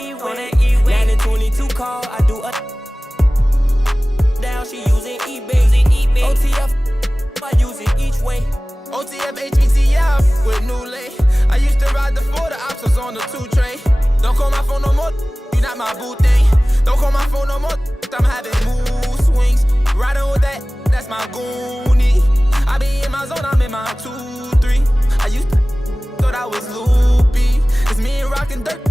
E-way. 922 call, I do a down, she using eBay. OTF, I use it each way. OTF, HBTF with new lay. I used to ride the 4, the ops was on the 2 tray. Don't call my phone no more, you not my boo thing. Don't call my phone no more, I'm having mood swings. Riding with that, that's my goonie. I be in my zone, I'm in my 2-3. I used to thought I was loopy. It's me and rockin' dirt,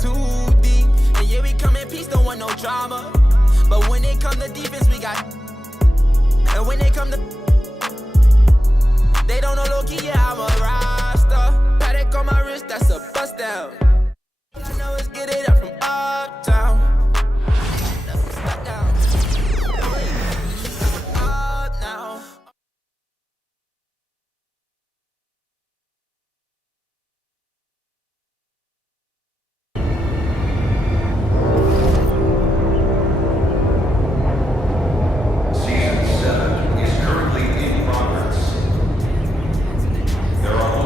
too deep. And yeah, we come in peace, don't want no drama. But when they come to defense, we got. And when they come to, they don't know low-key, yeah, I'm a roster. Paddock on my wrist, that's a bust down. I know it's get it up from uptown. Never stuck down. Up now. Season 7 is currently in progress. There are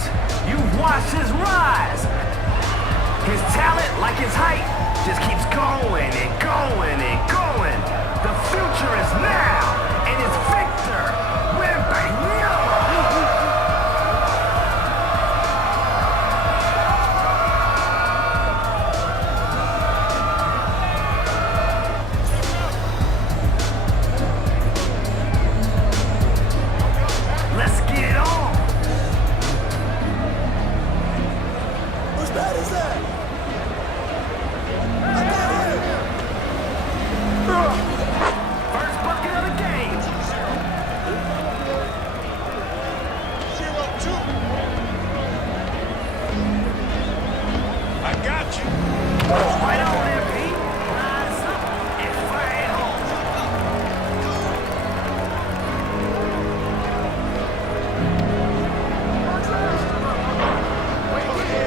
decades, you've watched his rise. His talent, like his height, just keeps going and going and going. The future is now, and it's Victor Wembanyama. Let's get it on. Whose bat is that? I got him! First bucket of the game. 0-2. I got you. Right on there, Pete. Rise up and fire it home.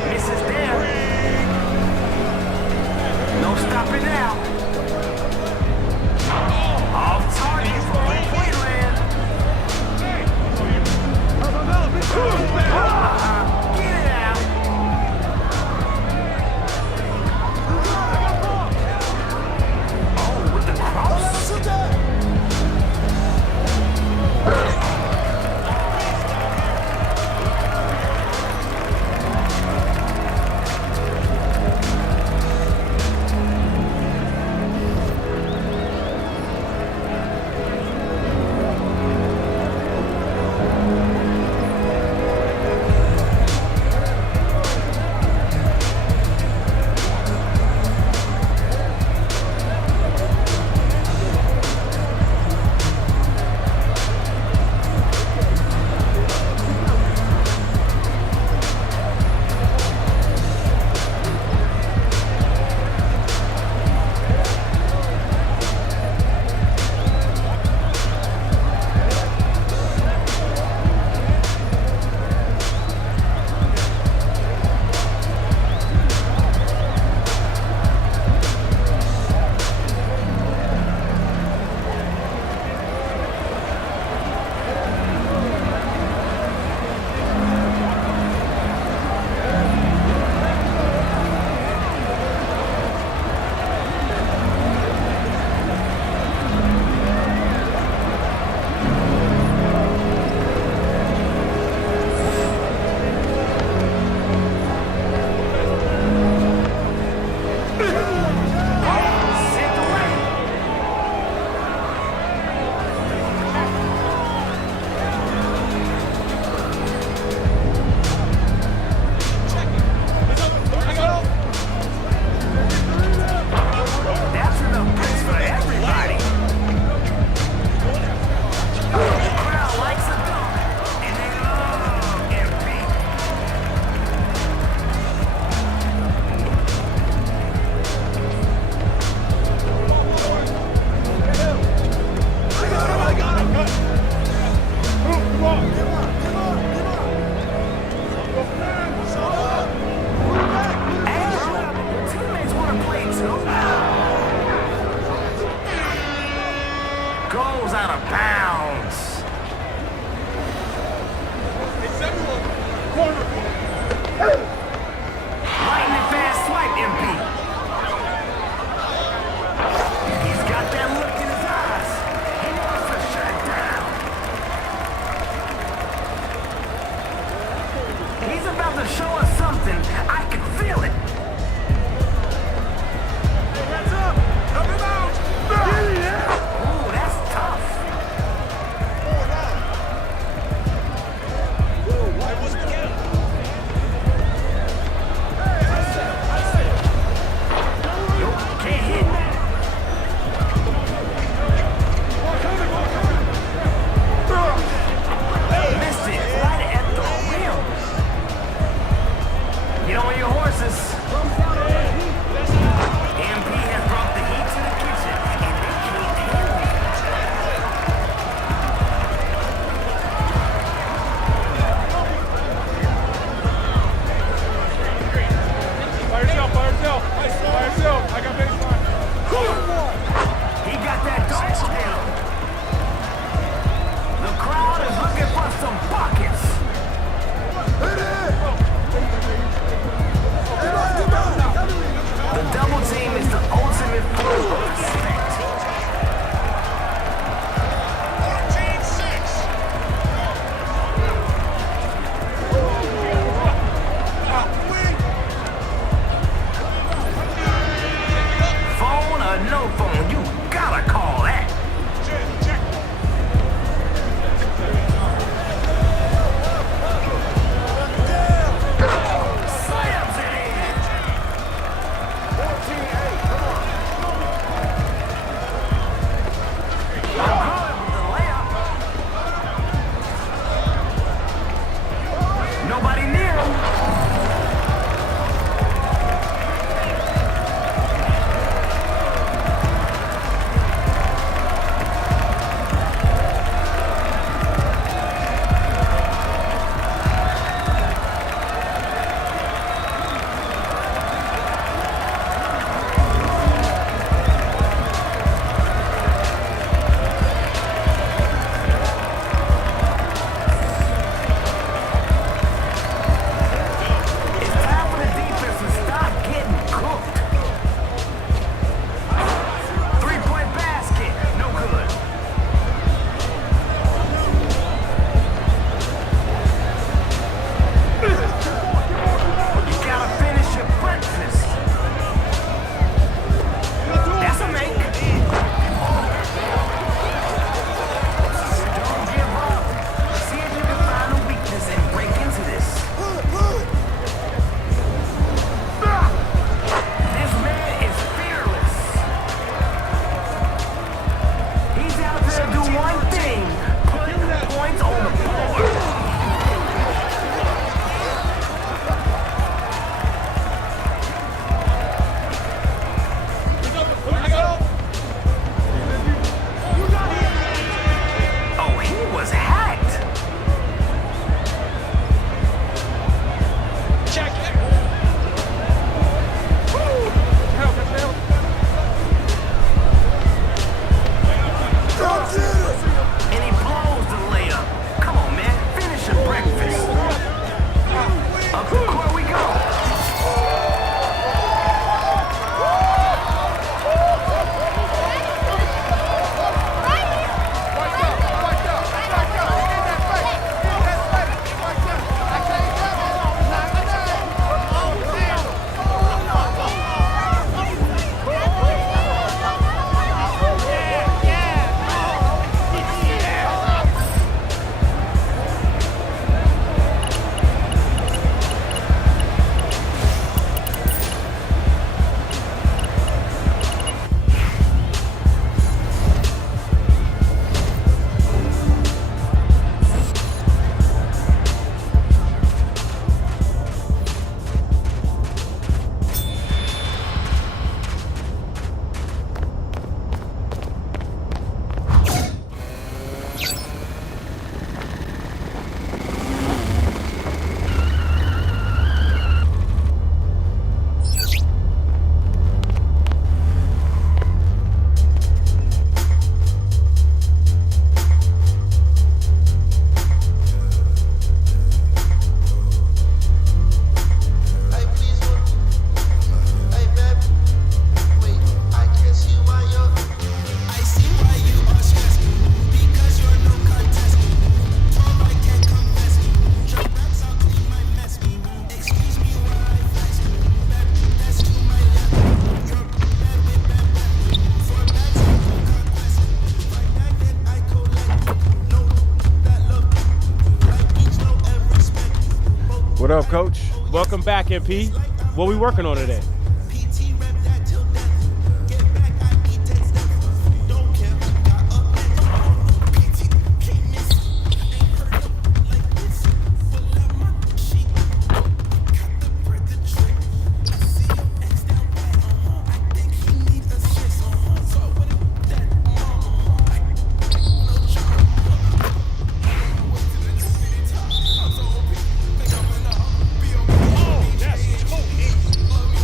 Misses there. No stopping now. Off target for three-point land. Get it out. Oh, with the cross. Shoot that! Sent away. That's enough place for everybody. The crowd likes a dunk, and they love MP. I got him! Come on! Come on! Come on! Come on! Hey, your teammates want to play too. Goes out of bounds. Lightning fast swipe, MP. He's got that look in his eyes. He wants to shut it down. He's about to show us something. I can feel it. Hands up! Help him out! Ooh, that's tough. Nope, can't hit. Missed it right at the rim. Get on your horses. MP has brought the heat to the kitchen, and they can't handle it. By yourself. I got baseline. He got that dunk still. The crowd is looking for some buckets. Hit it! pretty near him. What up, Coach? Welcome back, MP. What we working on today?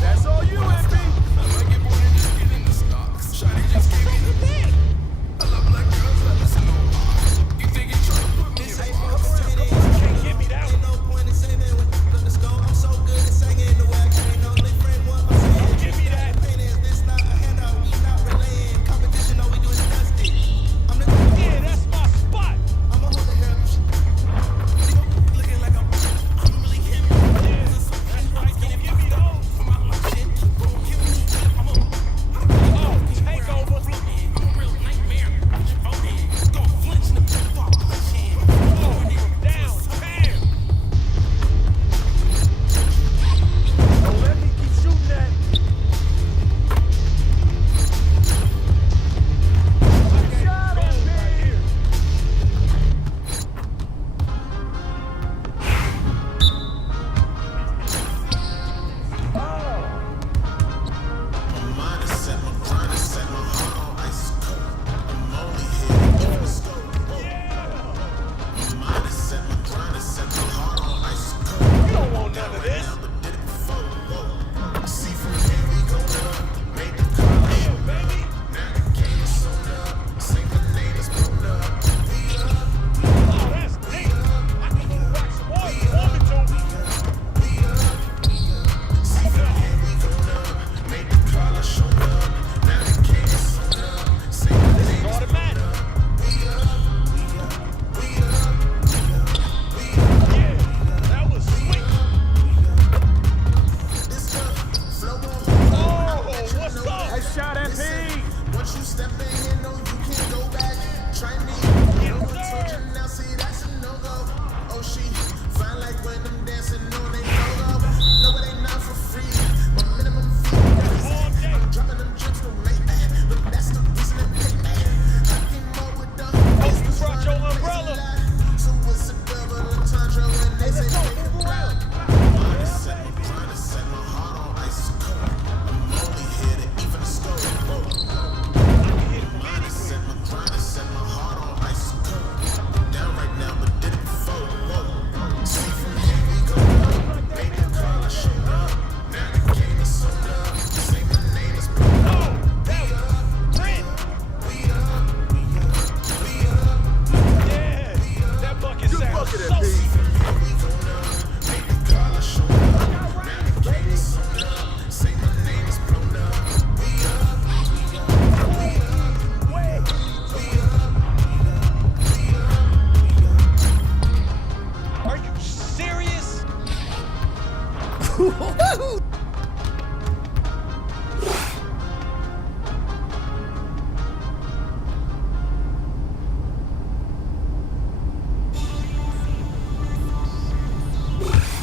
That's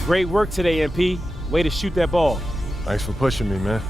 Great work today, MP. Way to shoot that ball. Thanks for pushing me, man.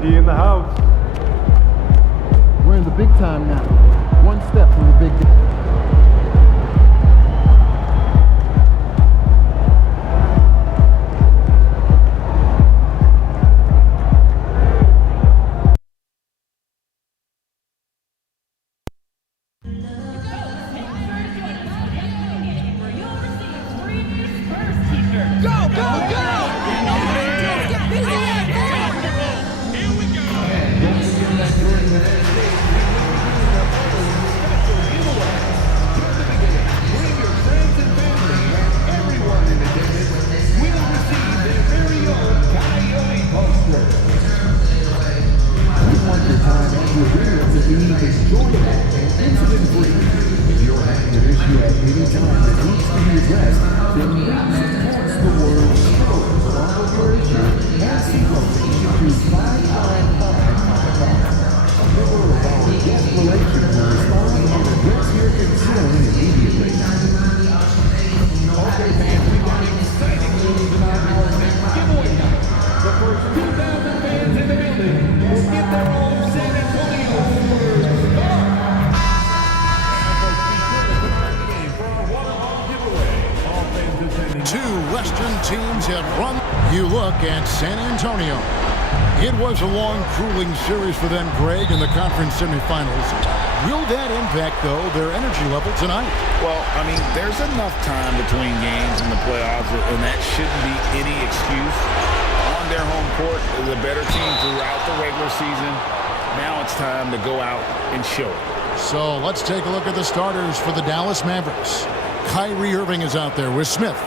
In the house. We're in the big time now. One step from the big day. You look at San Antonio. It was a long, grueling series for them, Greg, in the conference semifinals. Will that impact, though, their energy level tonight? Well, I mean, there's enough time between games in the playoffs, and that shouldn't be any excuse. On their home court, they're the better team throughout the regular season. Now it's time to go out and show it. So let's take a look at the starters for the Dallas Mavericks. Kyrie Irving is out there with Smith.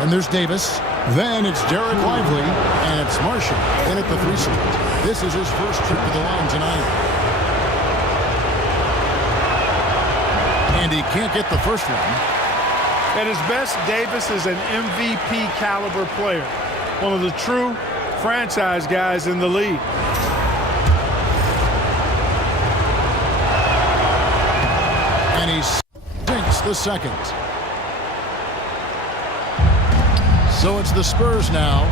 Then there's Davis. Then it's Derek Lively, and it's Marshall in at the 3 slot. This is his first trip to the line tonight. And he can't get the first one. At his best, Davis is an MVP caliber player. One of the true franchise guys in the league. And he sinks the second. So it's the Spurs now.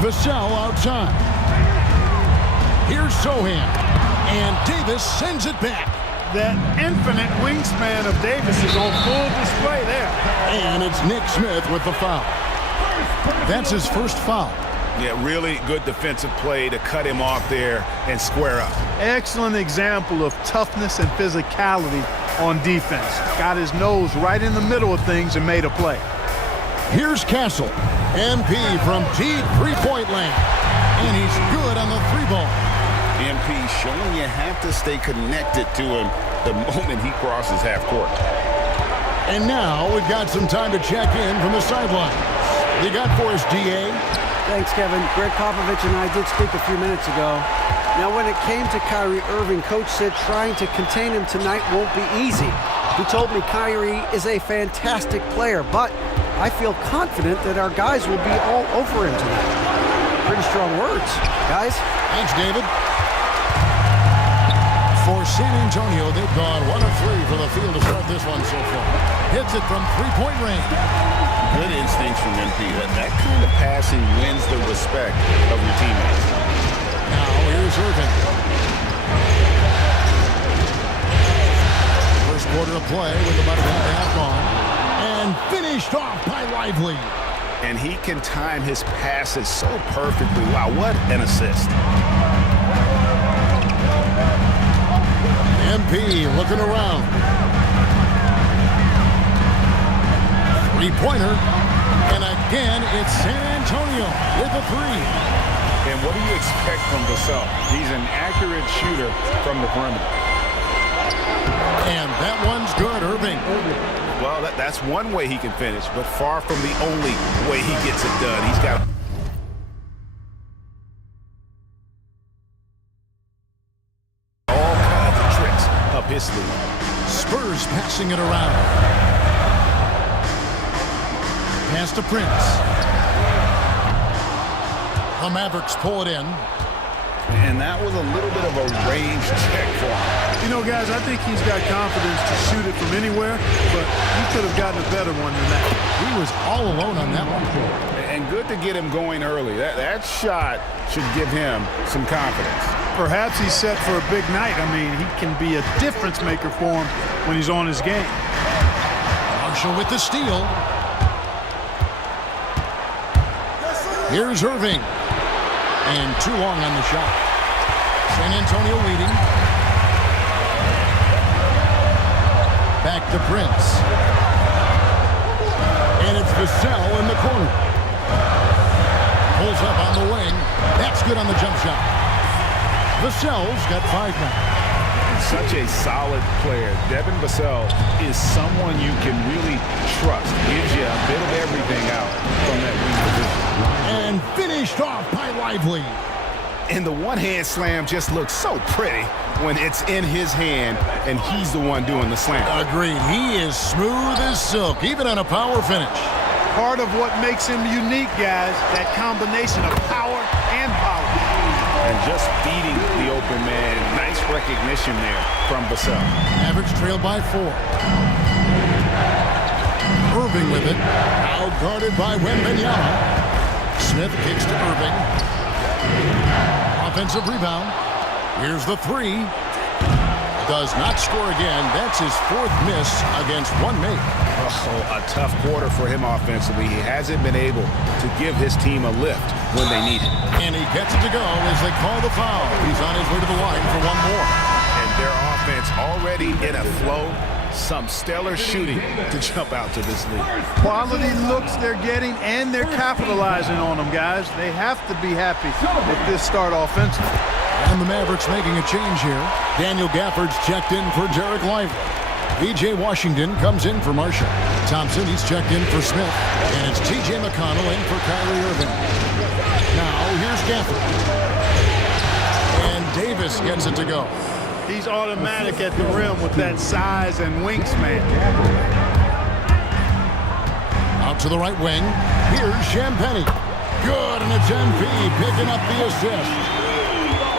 Vassell outside. Here's Sohan. And Davis sends it back. That infinite wingspan of Davis is on full display there. And it's Nick Smith with the foul. That's his first foul. Yeah, really good defensive play to cut him off there and square up. Excellent example of toughness and physicality on defense. Got his nose right in the middle of things and made a play. Here's Castle. MP from deep three-point land. And he's good on the 3-ball. MP showing you have to stay connected to him the moment he crosses half court. And now we've got some time to check in from the sidelines. You got for us, DA? Thanks, Kevin. Greg Popovich and I did speak a few minutes ago. Now, when it came to Kyrie Irving, Coach said trying to contain him tonight won't be easy. He told me Kyrie is a fantastic player, but I feel confident that our guys will be all over him tonight. Pretty strong words, guys. Thanks, David. For San Antonio, they've gone 1 of 3 from the field to start this one so far. Hits it from three-point range. Good instincts from MP. That kind of passing wins the respect of your teammates. Now here's Irving. First quarter of play with about a half gone. And finished off by Lively. and he can time his passes so perfectly. Wow, what an assist. MP looking around. Three-pointer. And again, it's San Antonio with a three. And what do you expect from Vassell? He's an accurate shooter from the perimeter. And that one's good, Irving. Well, that's one way he can finish, but far from the only way he gets it done. He's got all kinds of tricks up his sleeve. Spurs passing it around. Pass to Prince. The Mavericks pull it in. And that was a little bit of a range check for him. You know, guys, I think he's got confidence to shoot it from anywhere, but he could have gotten a better one than that. He was all alone on that one. And good to get him going early. That shot should give him some confidence. Perhaps he's set for a big night. I mean, he can be a difference maker for him when he's on his game. Marshall with the steal. Here's Irving. And too long on the shot. San Antonio leading. Back to Prince. And it's Vassell in the corner. Pulls up on the wing. That's good on the jump shot. Vassell's got 5 now. Such a solid player. Devin Vassell is someone you can really trust. Gives you a bit of everything out from that wing position. And finished off by Lively. And the one-hand slam just looks so pretty when it's in his hand and he's the one doing the slam. Agreed. He is smooth as silk, even on a power finish. Part of what makes him unique, guys, that combination of power and power. And just feeding the open man. Nice recognition there from Vassell. Mavericks trailed by 4. Irving with it. Out guarded by Wembanyama. Smith kicks to Irving. Offensive rebound. Here's the 3. Does not score again. That's his 4th miss against one mate. Oh, a tough quarter for him offensively. He hasn't been able to give his team a lift when they need it. And he gets it to go as they call the foul. He's on his way to the line for one more. And their offense already in a flow. Some stellar shooting to jump out to this lead. Quality looks they're getting, and they're capitalizing on them, guys. They have to be happy with this start offensively. And the Mavericks making a change here. Daniel Gafford's checked in for Derek Lively. B.J. Washington comes in for Marshall. Thompson, he's checked in for Smith. And it's T.J. McConnell in for Kyrie Irving. Now, here's Gafford. And Davis gets it to go. He's automatic at the rim with that size and wingspan. Out to the right wing. Here's Champagnie. Good, and it's MP picking up the assist.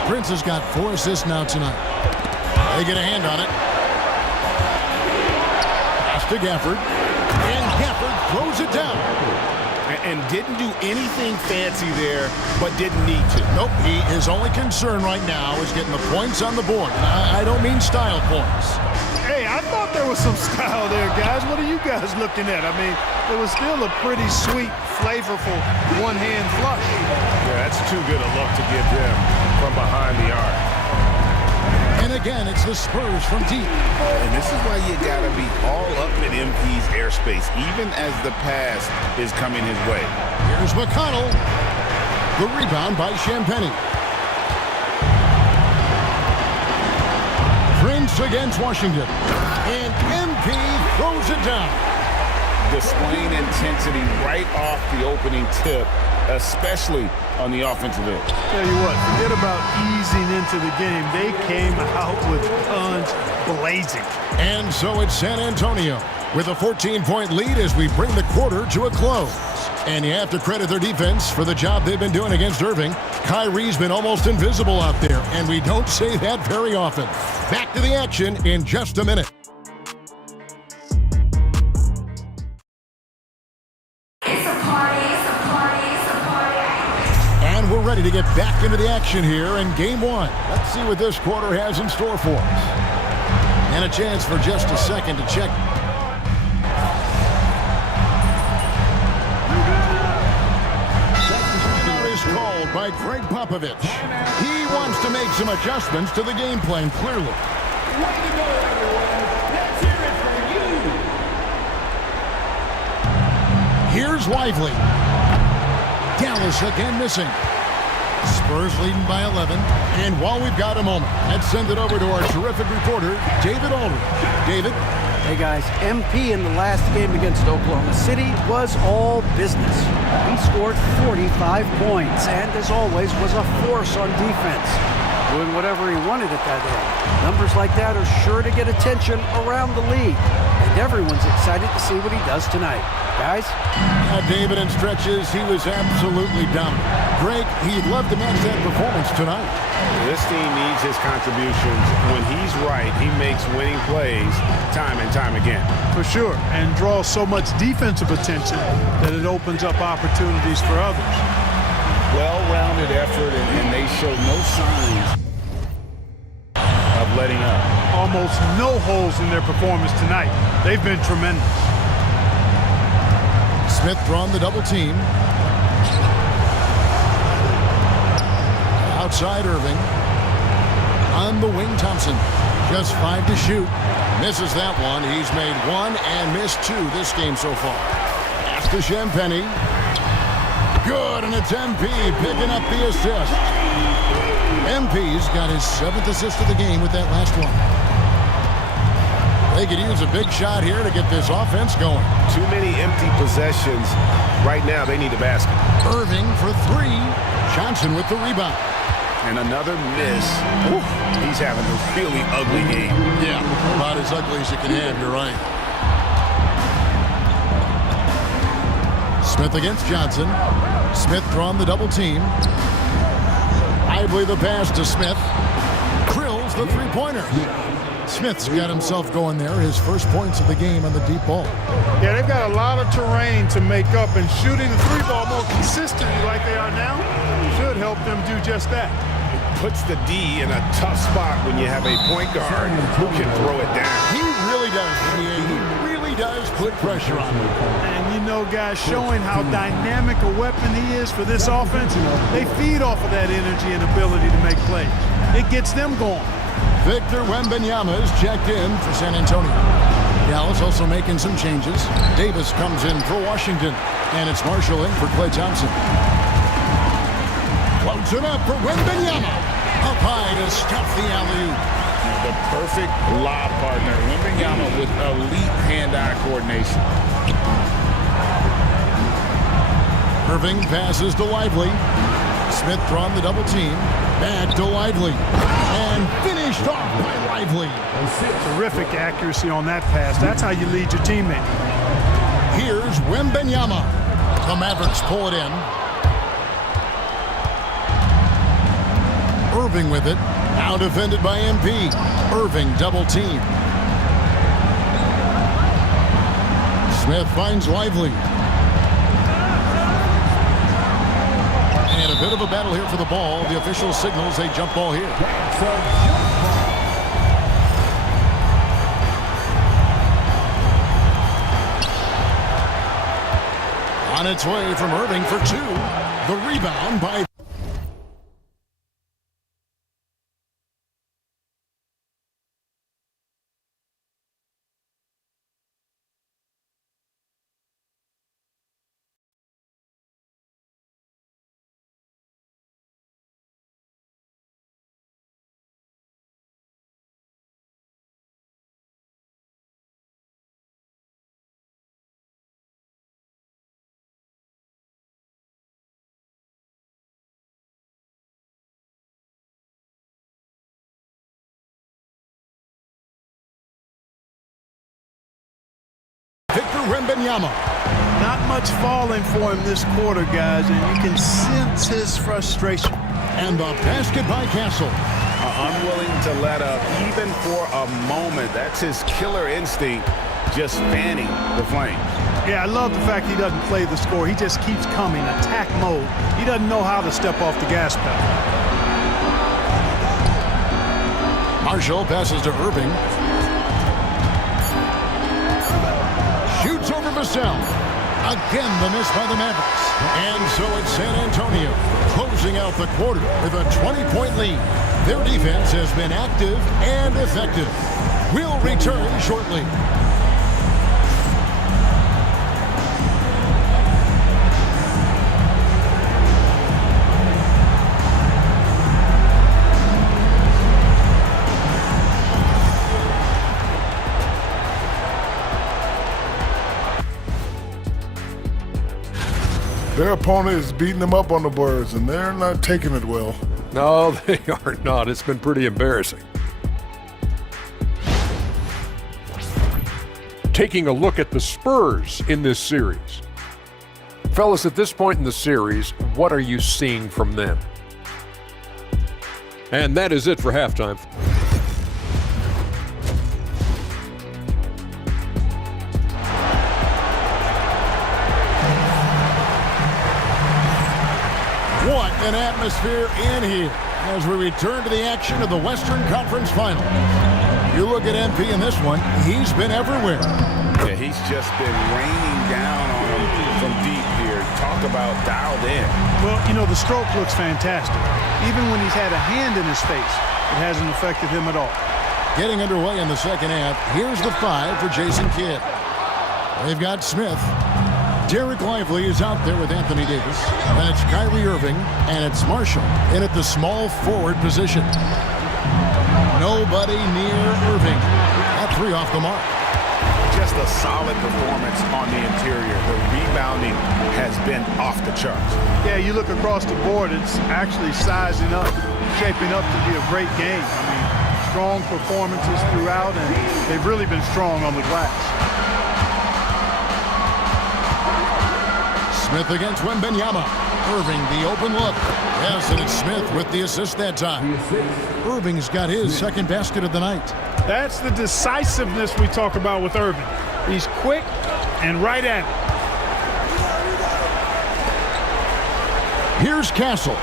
Prince has got 4 assists now tonight. They get a hand on it. Pass to Gafford. And Gafford throws it down. And didn't do anything fancy there, but didn't need to. Nope, his only concern right now is getting the points on the board. I don't mean style points. Hey, I thought there was some style there, guys. What are you guys looking at? I mean, it was still a pretty sweet, flavorful one-hand flush. Yeah, that's too good a look to give them from behind the arc. And again, it's the Spurs from deep. And this is why you got to be all up in MP's airspace, even as the pass is coming his way. Here's McConnell. The rebound by Champagnie. Prince against Washington. And MP throws it down. Displaying intensity right off the opening tip, especially on the offensive end. Tell you what, forget about easing into the game. They came out with guns blazing. And so it's San Antonio with a 14-point lead as we bring the quarter to a close. And you have to credit their defense for the job they've been doing against Irving. Kyrie's been almost invisible out there, and we don't say that very often. Back to the action in just a minute. And we're ready to get back into the action here in Game 1. Let's see what this quarter has in store for us. And a chance for just a second to check. timeout by Greg Popovich. He wants to make some adjustments to the game plan, clearly. Way to go, everyone. Let's hear it for you. Here's Lively. Dallas again missing. Spurs leading by 11. And while we've got a moment, let's send it over to our terrific reporter, David Aldridge. David? Hey guys, MP in the last game against Oklahoma City was all business. He scored 45 points and, as always, was a force on defense, doing whatever he wanted at that end. Numbers like that are sure to get attention around the league, and everyone's excited to see what he does tonight. Guys? David, in stretches, he was absolutely dominant. Greg, he'd love to match that performance tonight. This team needs his contributions. When he's right, he makes winning plays time and time again. For sure, and draws so much defensive attention that it opens up opportunities for others. Well-rounded effort, and they show no signs of letting up. Almost no holes in their performance tonight. They've been tremendous. Smith drawn the double team. Outside Irving. On the wing, Thompson. Just 5 to shoot. Misses that one. He's made 1 and missed 2 this game so far. Pass to Champagny. Good, and it's MP picking up the assist. MP's got his 7th assist of the game with that last one. They could use a big shot here to get this offense going. Too many empty possessions. Right now, they need a basket. Irving for 3. Johnson with the rebound. And another miss. Oof, he's having a really ugly game. Yeah, about as ugly as you can have, you're right. Smith against Johnson. Smith drawn the double team. Lively the pass to Smith. Krills the three-pointer. Smith's got himself going there. His first points of the game on the deep ball. Yeah, they've got a lot of terrain to make up, and shooting the 3-ball more consistently like they are now should help them do just that. It puts the D in a tough spot when you have a point guard who can throw it down. He really does. He really does put pressure on him. And you know, guys, showing how dynamic a weapon he is for this offense, they feed off of that energy and ability to make plays. It gets them going. Victor Wembanyama is checked in for San Antonio. Dallas also making some changes. Davis comes in for Washington, and it's Marshall in for Klay Thompson. Floats it up for Wembanyama. Up high to stuff the alley-oop. The perfect lob partner. Wembanyama with elite hand-eye coordination. Irving passes to Lively. Smith drawn the double team. Back to Lively. And finished off by Lively. Terrific accuracy on that pass. That's how you lead your teammate. Here's Wembanyama. The Mavericks pull it in. Irving with it. Now defended by MP. Irving double team. Smith finds Lively. And a bit of a battle here for the ball. The official signals a jump ball here. On its way from Irving for 2. The rebound by Victor Wembanyama. Not much falling for him this quarter, guys, and you can sense his frustration. And the basket by Castle. Unwilling to let up even for a moment. That's his killer instinct, just fanning the flame. Yeah, I love the fact he doesn't play the score. He just keeps coming, attack mode. He doesn't know how to step off the gas pedal. Marshall passes to Irving. Shoots over Vassell. Again, the miss by the Mavericks. And so it's San Antonio closing closing out the quarter with a 20-point lead. Their defense has been active and effective. We'll return shortly. Their opponent is beating them up on the boards, and they're not taking it well. No, they are not. It's been pretty embarrassing. Taking a look at the Spurs in this series. Fellas, at this point in the series, what are you seeing from them? And that is it for halftime. What an atmosphere in here as we return to the action of the Western Conference Final. You look at MP in this one, he's been everywhere. Yeah, he's just been raining down on him from deep here. Talk about dialed in. Well, you know, the stroke looks fantastic. Even when he's had a hand in his face, it hasn't affected him at all. Getting underway in the second half, here's the 5 for Jason Kidd. They've got Smith. Derek Lively is out there with Anthony Davis. Then it's Kyrie Irving, and it's Marshall in at the small forward position. Nobody near Irving. That 3 off the mark. Just a solid performance on the interior. The rebounding has been off the charts. Yeah, you look across the board, it's actually sizing up, shaping up to be a great game. I mean, strong performances throughout, and they've really been strong on the glass. Smith against Wembanyama. Irving, the open look. Yes, and it's Smith with the assist that time. Irving's got his second basket of the night. That's the decisiveness we talk about with Irving. He's quick and right at it. Here's Castle.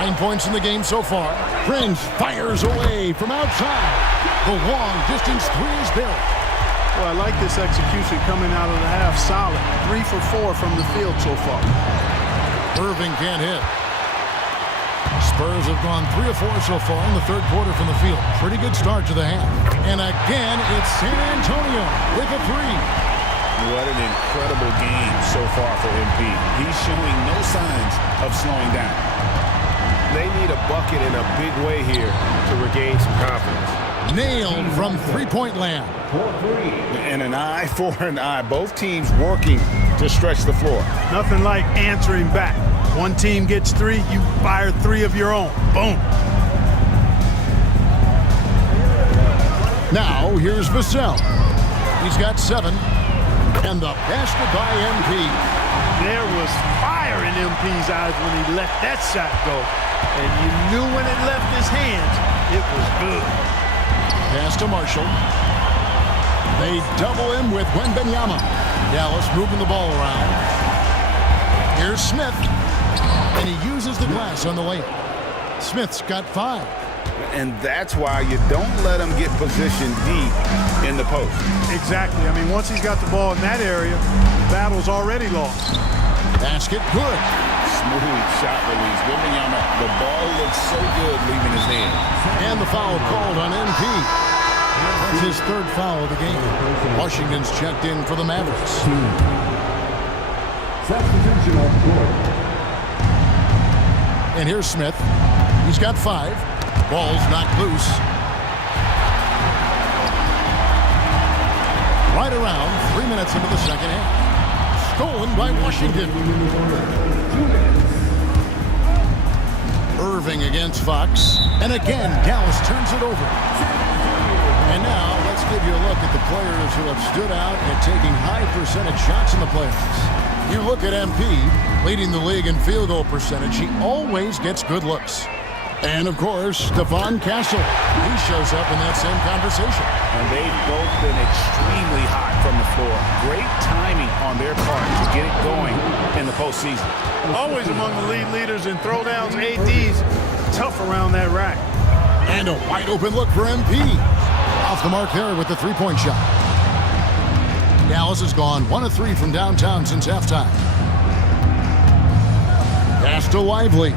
9 points in the game so far. Prince fires away from outside. The long distance 3 is there. Well, I like this execution coming out of the half solid. 3 for 4 from the field so far. Irving can't hit. Spurs have gone 3 of 4 so far in the third quarter from the field. Pretty good start to the half. And again, it's San Antonio with a 3. What an incredible game so far for MP. He's showing no signs of slowing down. They need a bucket in a big way here to regain some confidence. Nailed from three-point land. And an eye for an eye. Both teams working to stretch the floor. Nothing like answering back. One team gets 3, you fire 3 of your own. Boom. Now, here's Vassell. He's got 7. And the basket by MP. There was fire in MP's eyes when he let that shot go. And you knew when it left his hands, it was good. Pass to Marshall. They double him with Wembanyama. Dallas moving the ball around. Here's Smith. And he uses the glass on the layup. Smith's got 5. And that's why you don't let him get positioned deep in the post. Exactly. I mean, once he's got the ball in that area, the battle's already lost. Basket good. Smooth shot release. Wembanyama, the ball looks so good leaving his hand. And the foul called on MP. That's his 3rd foul of the game. Washington's checked in for the Mavericks. Substitution on the court. And here's Smith. He's got 5. Ball's knocked loose. Right around 3 minutes into the second half. Stolen by Washington. Irving against Fox. And again, Dallas turns it over. And now, let's give you a look at the players who have stood out and taking high percentage shots in the playoffs. You look at MP, leading the league in field goal percentage. He always gets good looks. And, of course, Stephon Castle. He shows up in that same conversation. And they've both been extremely hot from the floor. Great timing on their part to get it going in the postseason. Always among the league leaders in throwdowns, ADs. Tough around that rack. And a wide open look for MP. Off the mark there with the 3-point shot. Dallas has gone 1 of 3 from downtown since halftime. Pass to Lively.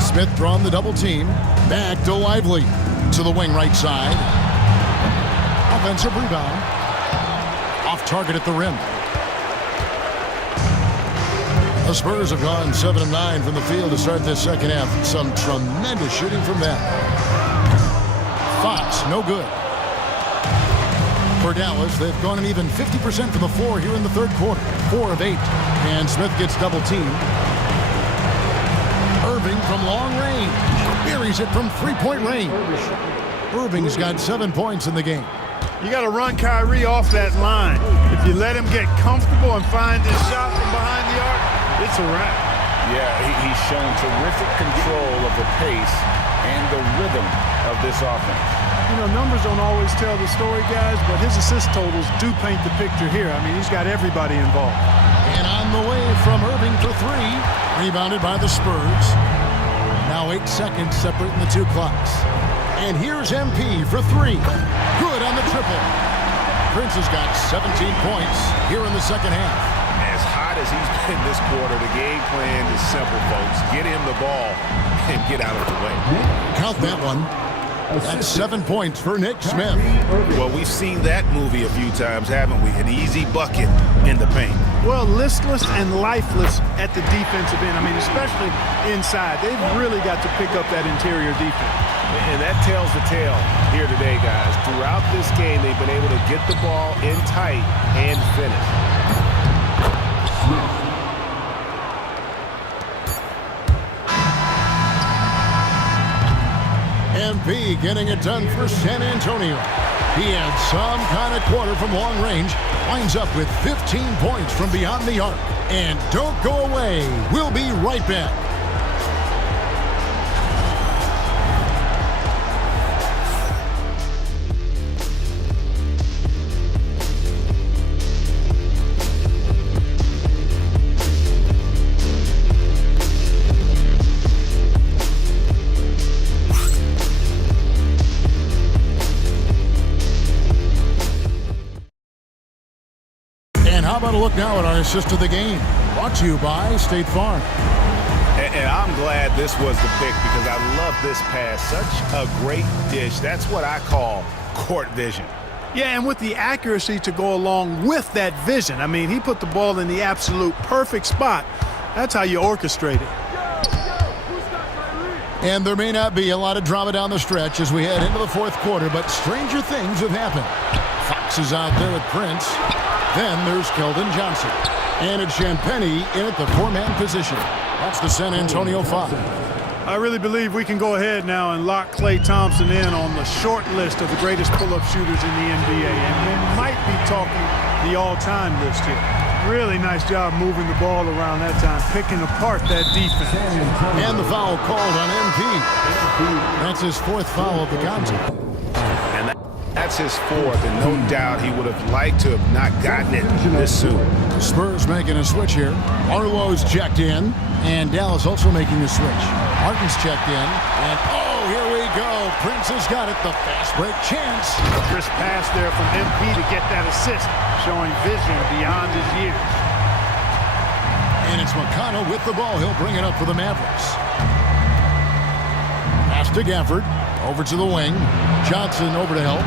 Smith drawn the double team. Back to Lively. To the wing right side. Offensive rebound. Off target at the rim. The Spurs have gone 7 of 9 from the field to start this second half. Some tremendous shooting from them. Fox, no good. For Dallas, they've gone an even 50% from the floor here in the third quarter. 4 of 8. And Smith gets double teamed. Irving from long range. Buries it from three-point range. Irving's got 7 points in the game. You got to run Kyrie off that line. If you let him get comfortable and find his shot from behind the arc, it's a wrap. Yeah, he's shown terrific control of the pace and the rhythm of this offense. You know, numbers don't always tell the story, guys, but his assist totals do paint the picture here. I mean, he's got everybody involved. And on the way from Irving for 3. Rebounded by the Spurs. Now 8 seconds separating the two clocks. And here's MP for 3. Good on the triple. Prince has got 17 points here in the second half. As hot as he's been this quarter, the game plan is simple, folks. Get him the ball and get out of the way. Count that one. That's 7 points for Nick Smith. Well, we've seen that movie a few times, haven't we? An easy bucket in the paint. Well, listless and lifeless at the defensive end. I mean, especially inside. They've really got to pick up that interior defense. And that tells the tale here today, guys. Throughout this game, they've been able to get the ball in tight and finish. MP getting it done for San Antonio. He had some kind of quarter from long range. Winds up with 15 points from beyond the arc. And don't go away. We'll be right back. How about a look now at our assist of the game? Brought to you by State Farm. And I'm glad this was the pick because I love this pass. Such a great dish. That's what I call court vision. Yeah, and with the accuracy to go along with that vision. I mean, he put the ball in the absolute perfect spot. That's how you orchestrate it. And there may not be a lot of drama down the stretch as we head into the fourth quarter, but stranger things have happened. Fox is out there with Prince. Then there's Keldon Johnson. And it's Champagnie in at the 4-man position. That's the San Antonio 5. I really believe we can go ahead now and lock Klay Thompson in on the short list of the greatest pull-up shooters in the NBA. And we might be talking the all-time list here. Really nice job moving the ball around that time, picking apart that defense. And the foul called on MP. That's his 4th foul of the contest. That's his 4th, and no doubt he would have liked to have not gotten it this soon. The Spurs making a switch here. Arlo's checked in, and Dallas also making a switch. Martin's checked in, and oh, here we go. Prince has got it, the fast break chance. A crisp pass there from MP to get that assist, showing vision beyond his years. And it's McConnell with the ball. He'll bring it up for the Mavericks. Pass to Gafford. Over to the wing. Johnson over to help.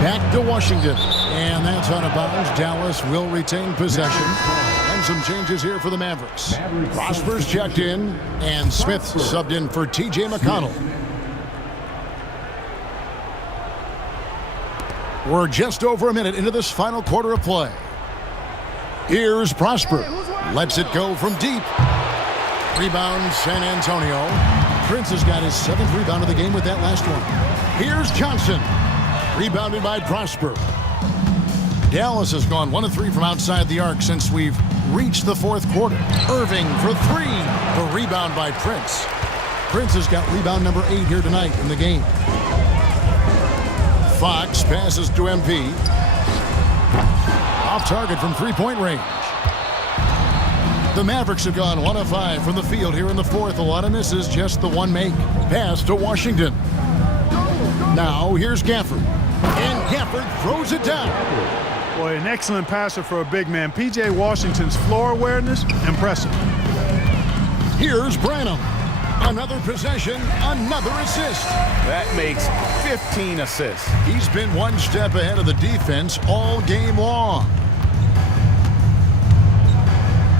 Back to Washington. And that's out of bounds. Dallas will retain possession. And some changes here for the Mavericks. Prosper's checked in. And Smith subbed in for T.J. McConnell. We're just over a minute into this final quarter of play. Here's Prosper. Lets it go from deep. Rebound San Antonio. Prince has got his 7th rebound of the game with that last one. Here's Johnson. Rebounded by Prosper. Dallas has gone 1 of 3 from outside the arc since we've reached the fourth quarter. Irving for 3. The rebound by Prince. Prince has got rebound number 8 here tonight in the game. Fox passes to MP. Off target from three-point range. The Mavericks have gone 1 of 5 from the field here in the fourth. A lot of misses, just the one make. Pass to Washington. Now here's Gafford. And Gafford throws it down. Boy, an excellent passer for a big man. P.J. Washington's floor awareness, impressive. Here's Branham. Another possession, another assist. That makes 15 assists. He's been one step ahead of the defense all game long.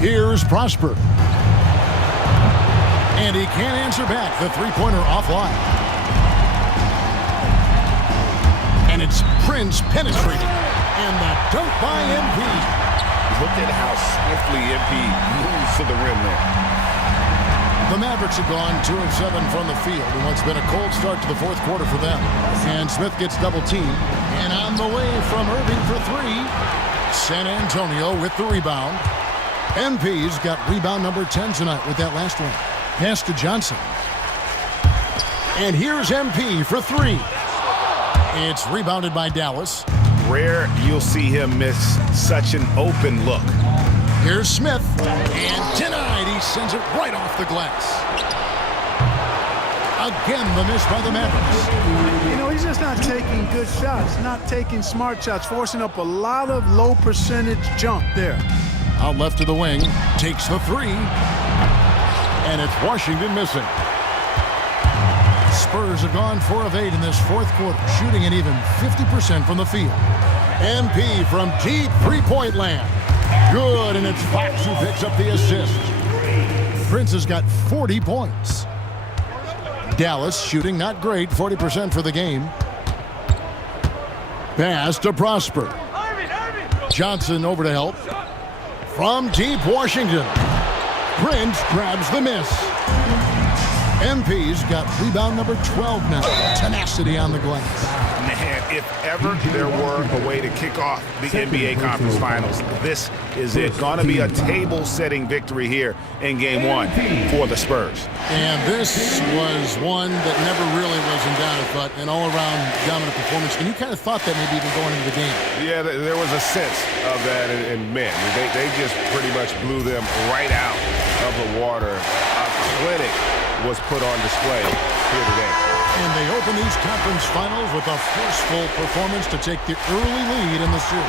Here's Prosper. And he can't answer back. The three-pointer offline. And it's Prince penetrating. And the dunk by MP. Look at how swiftly MP moves to the rim there. The Mavericks have gone 2 of 7 from the field in what's been a cold start to the fourth quarter for them. And Smith gets double-teamed. And on the way from Irving for 3. San Antonio with the rebound. MP's got rebound number 10 tonight with that last one. Pass to Johnson. And here's MP for 3. It's rebounded by Dallas. Rare you'll see him miss such an open look. Here's Smith. And denied. He sends it right off the glass. Again, the miss by the Mavericks. You know, he's just not taking good shots, not taking smart shots, forcing up a lot of low percentage jump there. Out left to the wing. Takes the 3. And it's Washington missing. Spurs have gone 4 of 8 in this fourth quarter, shooting an even 50% from the field. MP from deep three-point land. Good, and it's Fox who picks up the assist. Prince has got 40 points. Dallas shooting not great, 40% for the game. Pass to Prosper. Johnson over to help. From deep Washington. Prince grabs the miss. MP's got rebound number 12 now. Tenacity on the glass. Man, if ever there were a way to kick off the NBA Conference Finals, this is it. Gonna be a table-setting victory here in Game 1 for the Spurs. And this was one that never really was in doubt, but an all-around dominant performance. And you kind of thought that maybe even going into the game. Yeah, there was a sense of that, and man, they just pretty much blew them right out of the water. A clinic was put on display here today. And they open these conference finals with a forceful performance to take the early lead in the series.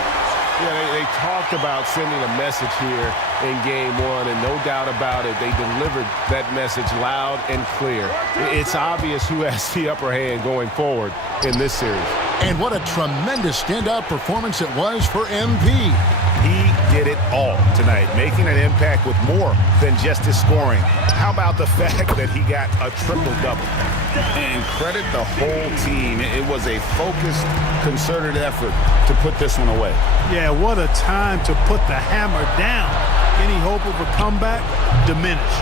Yeah, they talked about sending a message here in Game 1, and no doubt about it, they delivered that message loud and clear. It's obvious who has the upper hand going forward in this series. And what a tremendous standout performance it was for MP. He did it all tonight, making an impact with more than just his scoring. How about the fact that he got a triple-double? And credit the whole team. It was a focused, concerted effort to put this one away. Yeah, what a time to put the hammer down. Any hope of a comeback diminished.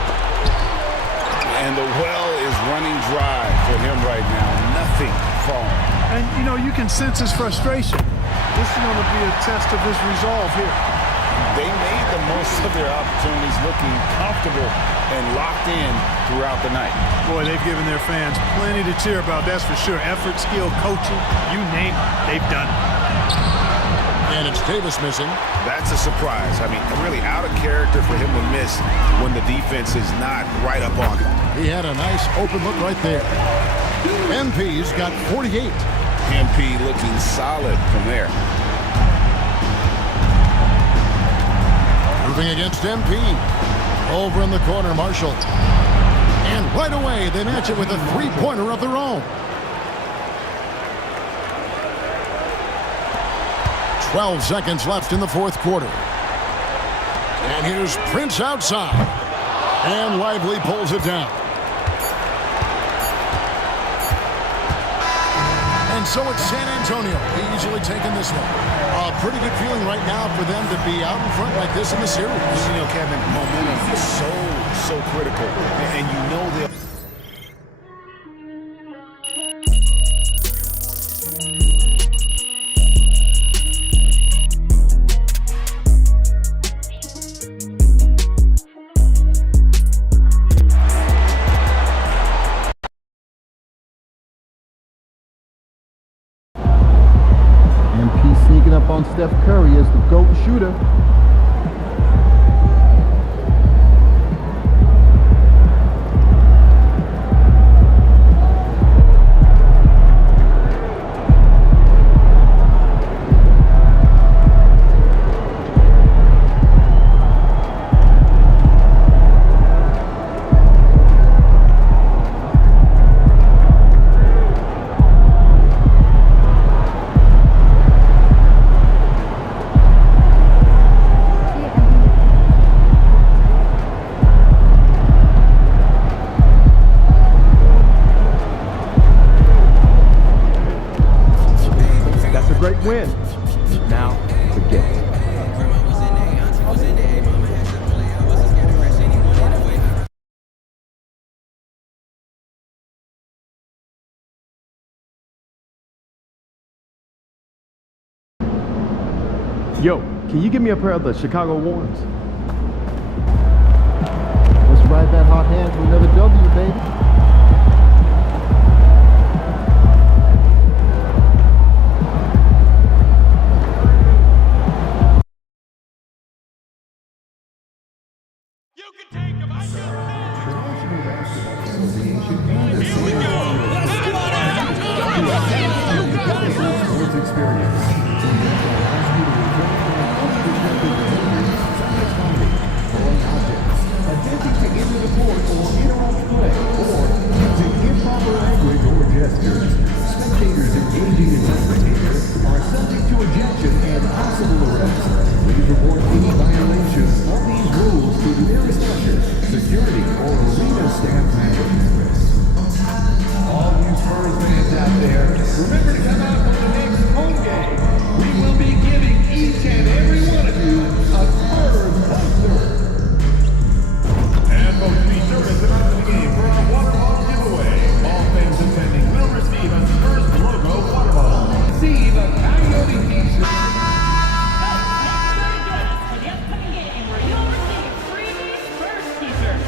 And the well is running dry for him right now. Nothing falling. And, you know, you can sense his frustration. This is going to be a test of his resolve here. They made the most of their opportunities, looking comfortable and locked in throughout the night. Boy, they've given their fans plenty to cheer about, that's for sure. Effort, skill, coaching, you name it, they've done it. And it's Davis missing. That's a surprise. I mean, really out of character for him to miss when the defense is not right up on him. He had a nice open look right there. MP's got 48. MP looking solid from there. Moving against MP. Over in the corner, Marshall. And right away, they match it with a three-pointer of their own. 12 seconds left in the fourth quarter. And here's Prince outside. And Lively pulls it down. And so it's San Antonio easily taking this one. A pretty good feeling right now for them to be out in front like this in the series. You know, Kevin, momentum is so critical. And you know they'll... Sneaking up on Steph Curry as the GOAT shooter. Yo, can you give me a pair of the Chicago ones? Let's ride that hot hand to another W, baby.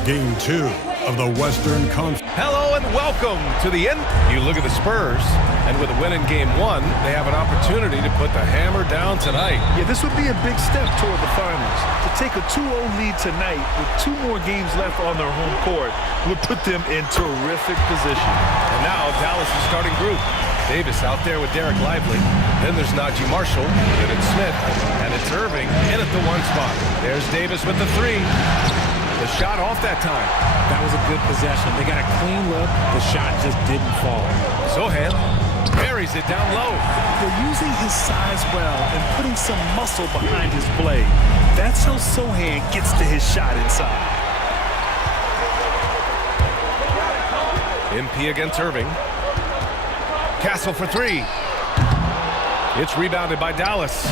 Game 2 of the Western Conference. Hello and welcome to the end. You look at the Spurs, and with a win in Game 1, they have an opportunity to put the hammer down tonight. Yeah, this would be a big step toward the finals. To take a 2-0 lead tonight with 2 more games left on their home court would put them in terrific position. And now Dallas' starting group. Davis out there with Derek Lively. Then there's Najee Marshall, then it's Smith, and it's Irving in at the 1 spot. There's Davis with the 3. The shot off that time. That was a good possession. They got a clean look. The shot just didn't fall. Sohan buries it down low. They're using his size well and putting some muscle behind his blade. That's how Sohan gets to his shot inside. MP against Irving. Castle for 3. It's rebounded by Dallas.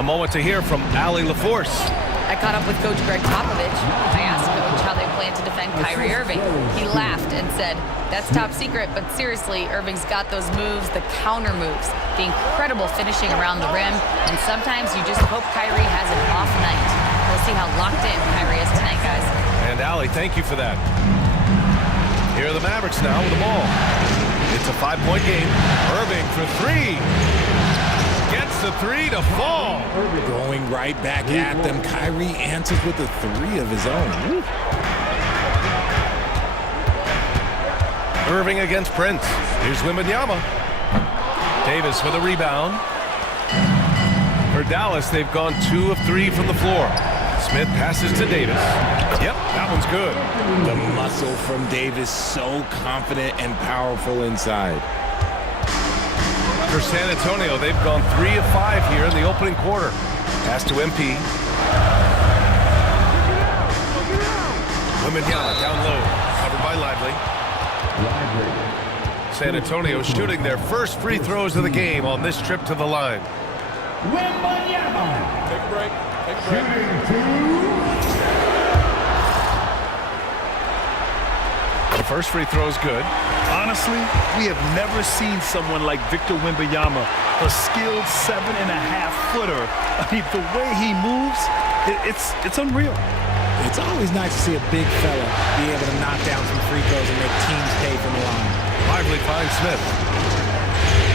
A moment to hear from Allie LaForce. I caught up with Coach Greg Popovich. I asked Coach how they plan to defend Kyrie Irving. He laughed and said, "That's top secret, but seriously, Irving's got those moves, the counter moves, the incredible finishing around the rim, and sometimes you just hope Kyrie has an off night." We'll see how locked in Kyrie is tonight, guys. And Allie, thank you for that. Here are the Mavericks now with the ball. It's a 5-point game. Irving for 3. Gets the 3 to fall. Going right back at them. Kyrie answers with a 3 of his own. Woo. Irving against Prince. Here's Wembanyama. Davis with a rebound. For Dallas, they've gone 2 of 3 from the floor. Smith passes to Davis. Yep, that one's good. The muscle from Davis, so confident and powerful inside. For San Antonio, they've gone 3 of 5 here in the opening quarter. Pass to MP. Wembanyama down low, covered by Lively. San Antonio shooting their first free throws of the game on this trip to the line. Wembanyama. Take a break. Take a break. The first free throw is good. Honestly, we have never seen someone like Victor Wembanyama, a skilled 7.5-footer. I mean, the way he moves, it's unreal. It's always nice to see a big fella be able to knock down some free throws and make teams pay from the line. Lively finds Smith.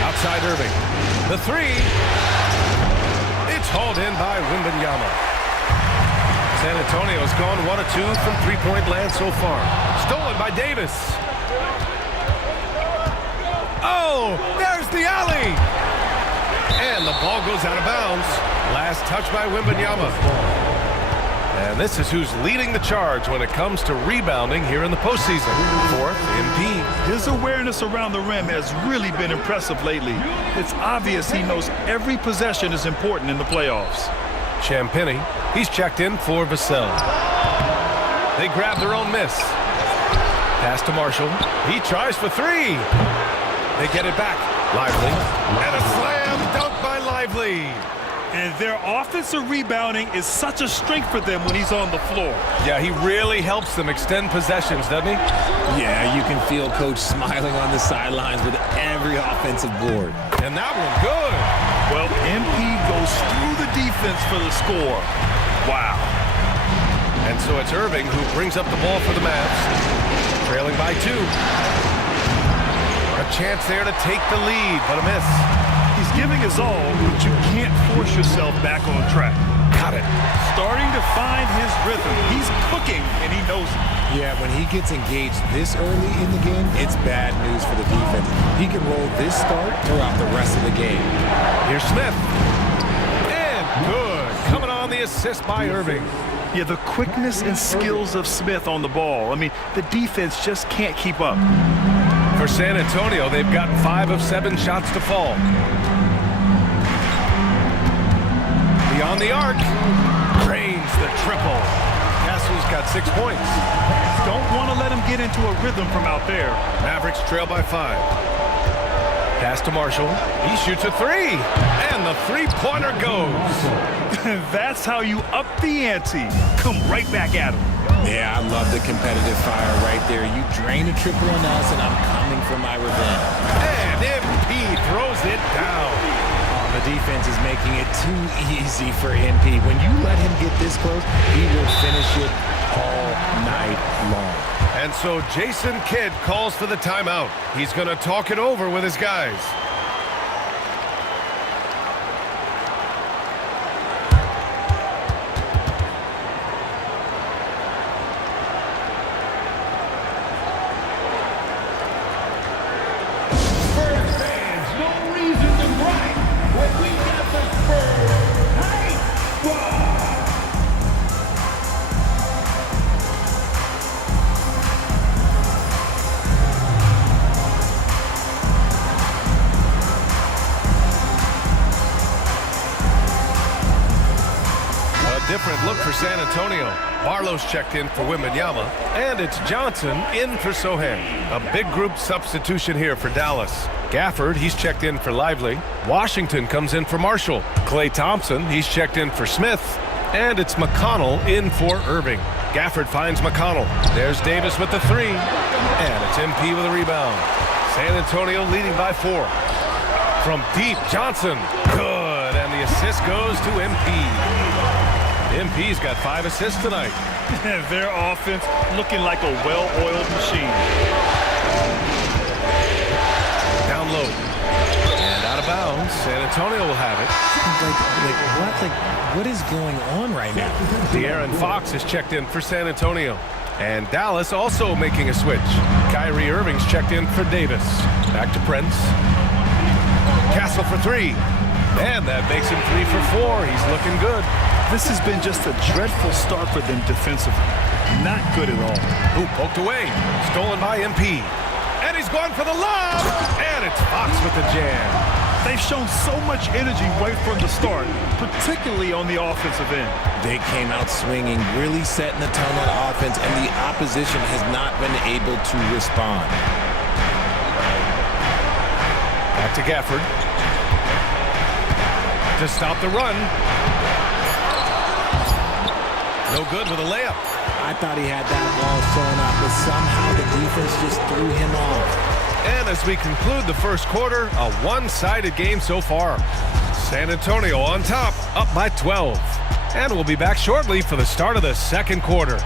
Outside Irving. The 3. It's hauled in by Wembanyama. San Antonio's gone 1 of 2 from three-point land so far. Stolen by Davis. Oh, there's the alley. And the ball goes out of bounds. Last touch by Wembanyama. And this is who's leading the charge when it comes to rebounding here in the postseason. 4th, MP. His awareness around the rim has really been impressive lately. It's obvious he knows every possession is important in the playoffs. Champagny, he's checked in for Vassell. They grab their own miss. Pass to Marshall. He tries for 3. They get it back. Lively. And a slam dunk by Lively. And their offensive rebounding is such a strength for them when he's on the floor. Yeah, he really helps them extend possessions, doesn't he? Yeah, you can feel Coach smiling on the sidelines with every offensive board. And that one good. Well, MP goes through the defense for the score. Wow. And so it's Irving who brings up the ball for the Mavs. Trailing by 2. A chance there to take the lead, but a miss. He's giving his all, but you can't force yourself back on track. Got it. Starting to find his rhythm. He's cooking, and he knows it. Yeah, when he gets engaged this early in the game, it's bad news for the defense. He can roll this start throughout the rest of the game. Here's Smith. And good. Coming on the assist by Irving. Yeah, the quickness and skills of Smith on the ball. I mean, the defense just can't keep up. For San Antonio, they've gotten 5 of 7 shots to fall. Beyond the arc. Cranes the triple. Castle's got 6 points. Don't want to let him get into a rhythm from out there. Mavericks trail by 5. Pass to Marshall. He shoots a 3. And the three-pointer goes. That's how you up the ante. Come right back at him. Yeah, I love the competitive fire right there. You drain a triple on us, and I'm coming for my revenge. And MP throws it down. The defense is making it too easy for MP. When you let him get this close, he will finish it all night long. And so Jason Kidd calls for the timeout. He's going to talk it over with his guys. Different look for San Antonio. Barlow's checked in for Wembanyama, and it's Johnson in for Sohan. A big group substitution here for Dallas. Gafford, he's checked in for Lively. Washington comes in for Marshall. Klay Thompson, he's checked in for Smith. And it's McConnell in for Irving. Gafford finds McConnell. There's Davis with the 3. And it's MP with a rebound. San Antonio leading by 4. From deep, Johnson. Good, and the assist goes to MP. MP's got 5 assists tonight. Their offense looking like a well-oiled machine. Down low. And out of bounds. San Antonio will have it. What is going on right now? De'Aaron Fox is checked in for San Antonio. And Dallas also making a switch. Kyrie Irving's checked in for Davis. Back to Prince. Castle for 3. And that makes him 3 for 4. He's looking good. This has been just a dreadful start for them defensively. Not good at all. Ooh, poked away. Stolen by MP. And he's going for the lob. And it's Fox with the jam. They've shown so much energy right from the start, particularly on the offensive end. They came out swinging, really setting the tone on offense, and the opposition has not been able to respond. Back to Gafford. To stop the run. No good with a layup. I thought he had that ball thrown up, but somehow the defense just threw him off. And as we conclude the first quarter, a one-sided game so far. San Antonio on top, up by 12. And we'll be back shortly for the start of the second quarter.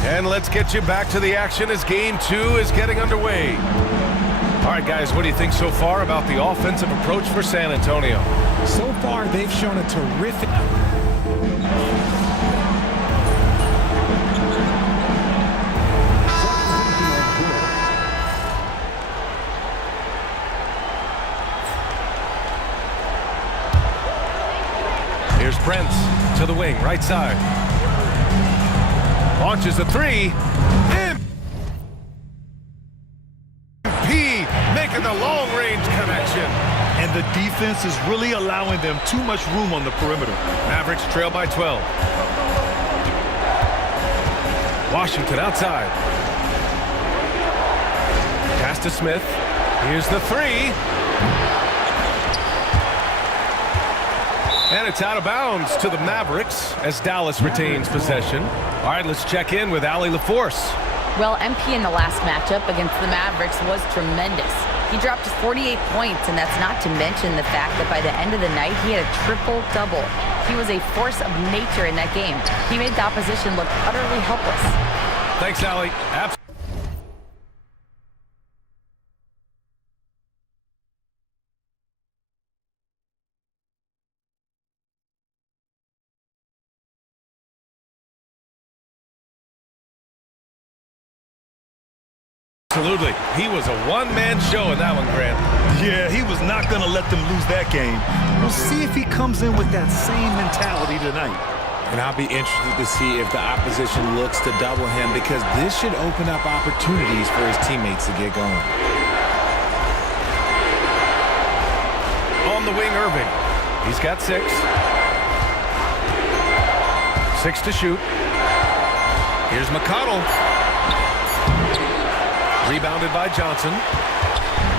And let's get you back to the action as game 2 is getting underway. All right, guys, what do you think so far about the offensive approach for San Antonio? So far, they've shown a terrific... Here's Prince to the wing, right side. Launches a 3. MP making the long-range connection. And And the defense is really allowing them too much room on the perimeter. Mavericks trail by 12. Washington outside. Pass to Smith. Here's the three. And it's out of bounds to the Mavericks as Dallas retains possession. All right, let's check in with Allie LaForce. Well, MP in the last matchup against the Mavericks was tremendous. He dropped 48 points, and that's not to mention the fact that by the end of the night, he had a triple-double. He was a force of nature in that game. He made the opposition look utterly helpless. Thanks, Allie. Absolutely. He was a one-man show in that one, Grant. Yeah, he was not going to let them lose that game. We'll see if he comes in with that same mentality tonight. And I'll be interested to see if the opposition looks to double him, because this should open up opportunities for his teammates to get going. On the wing, Irving. He's got 6. 6 to shoot. Here's McConnell. Rebounded by Johnson.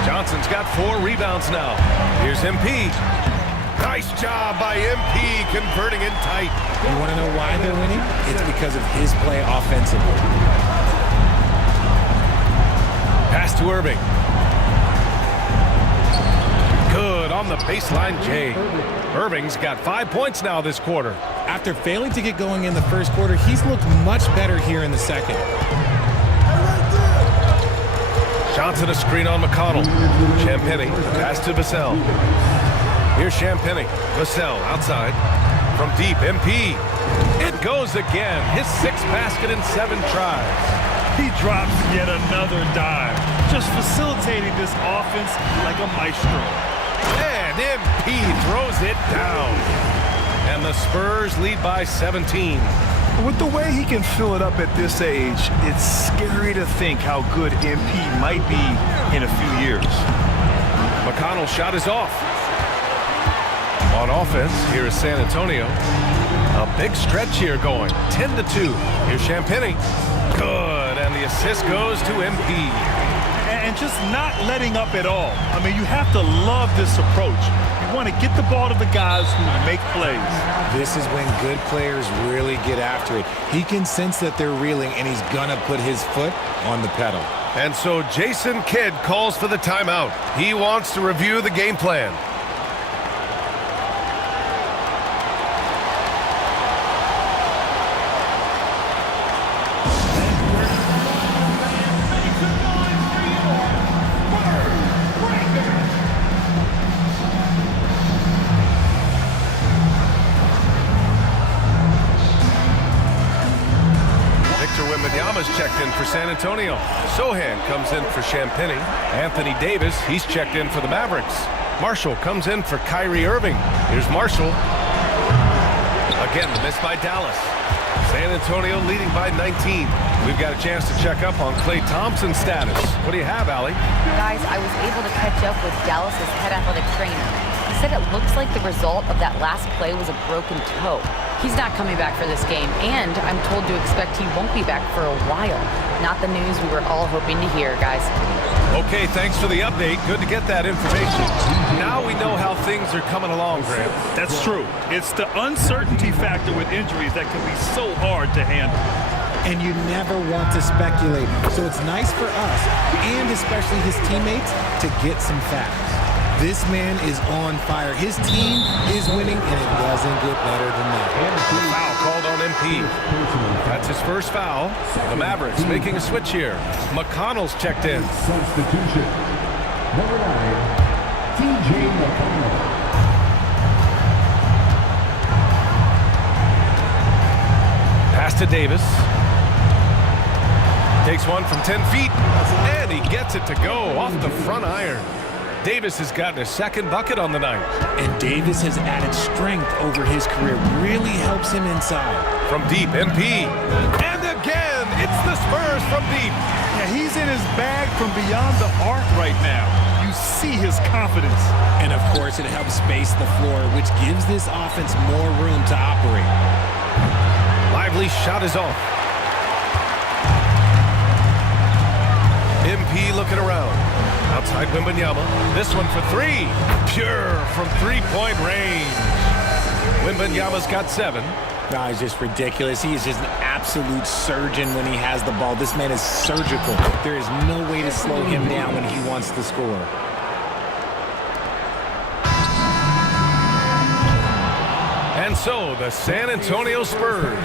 Johnson's got 4 rebounds now. Here's MP. Nice job by MP converting in tight. You want to know why they're winning? It's because of his play offensively. Pass to Irving. Good on the baseline, Jay. Irving's got 5 points now this quarter. After failing to get going in the first quarter, he's looked much better here in the second. Johnson a screen on McConnell. Champagny, pass to Vassell. Here's Champagny. Vassell outside. From deep, MP. It goes again. His 6th basket in 7 tries. He drops yet another dive. Just facilitating this offense like a maestro. And MP throws it down. And the Spurs lead by 17. With the way he can fill it up at this age, it's scary to think how good MP might be in a few years. McConnell's shot is off. On offense, here is San Antonio. A big stretch here going. 10-2. Here's Champagny. Good, and the assist goes to MP. And just not letting up at all. I mean, you have to love this approach. You want to get the ball to the guys who make plays. This is when good players really get after it. He can sense that they're reeling, and he's going to put his foot on the pedal. And so Jason Kidd calls for the timeout. He wants to review the game plan. Checked in for San Antonio. Sohan comes in for Champagny. Anthony Davis, he's checked in for the Mavericks. Marshall comes in for Kyrie Irving. Here's Marshall. Again, the miss by Dallas. San Antonio leading by 19. We've got a chance to check up on Klay Thompson's status. What do you have, Allie? Guys, I was able to catch up with Dallas's head athletic trainer. He said it looks like the result of that last play was a broken toe. He's not coming back for this game, and I'm told to expect he won't be back for a while. Not the news we were all hoping to hear, guys. Okay, thanks for the update. Good to get that information. Now we know how things are coming along, Graham. That's true. It's the uncertainty factor with injuries that can be so hard to handle. And you never want to speculate. So it's nice for us, and especially his teammates, to get some facts. This man is on fire. His team is winning, and it doesn't get better than that. Foul called on MP. That's his first foul. The Mavericks making a switch here. McConnell's checked in. Substitution. Number 9, TJ McConnell. Pass to Davis. Takes one from 10 feet, and he gets it to go off the front iron. Davis has gotten a 2nd bucket on the night. And Davis has added strength over his career. Really helps him inside. From deep, MP. And again, it's the Spurs from deep. Yeah, he's in his bag from beyond the arc right now. You you see his confidence. And of course, it helps space the floor, which gives this offense more room to operate. Lively shot is off. MP looking around. Outside Wembanyama. This one for three. Pure from three-point range. Wembanyama's got 7. No, it's just ridiculous. He is just an absolute surgeon when he has the ball. This man is surgical. There is no way to slow him down when he wants to score. And so the San Antonio Spurs,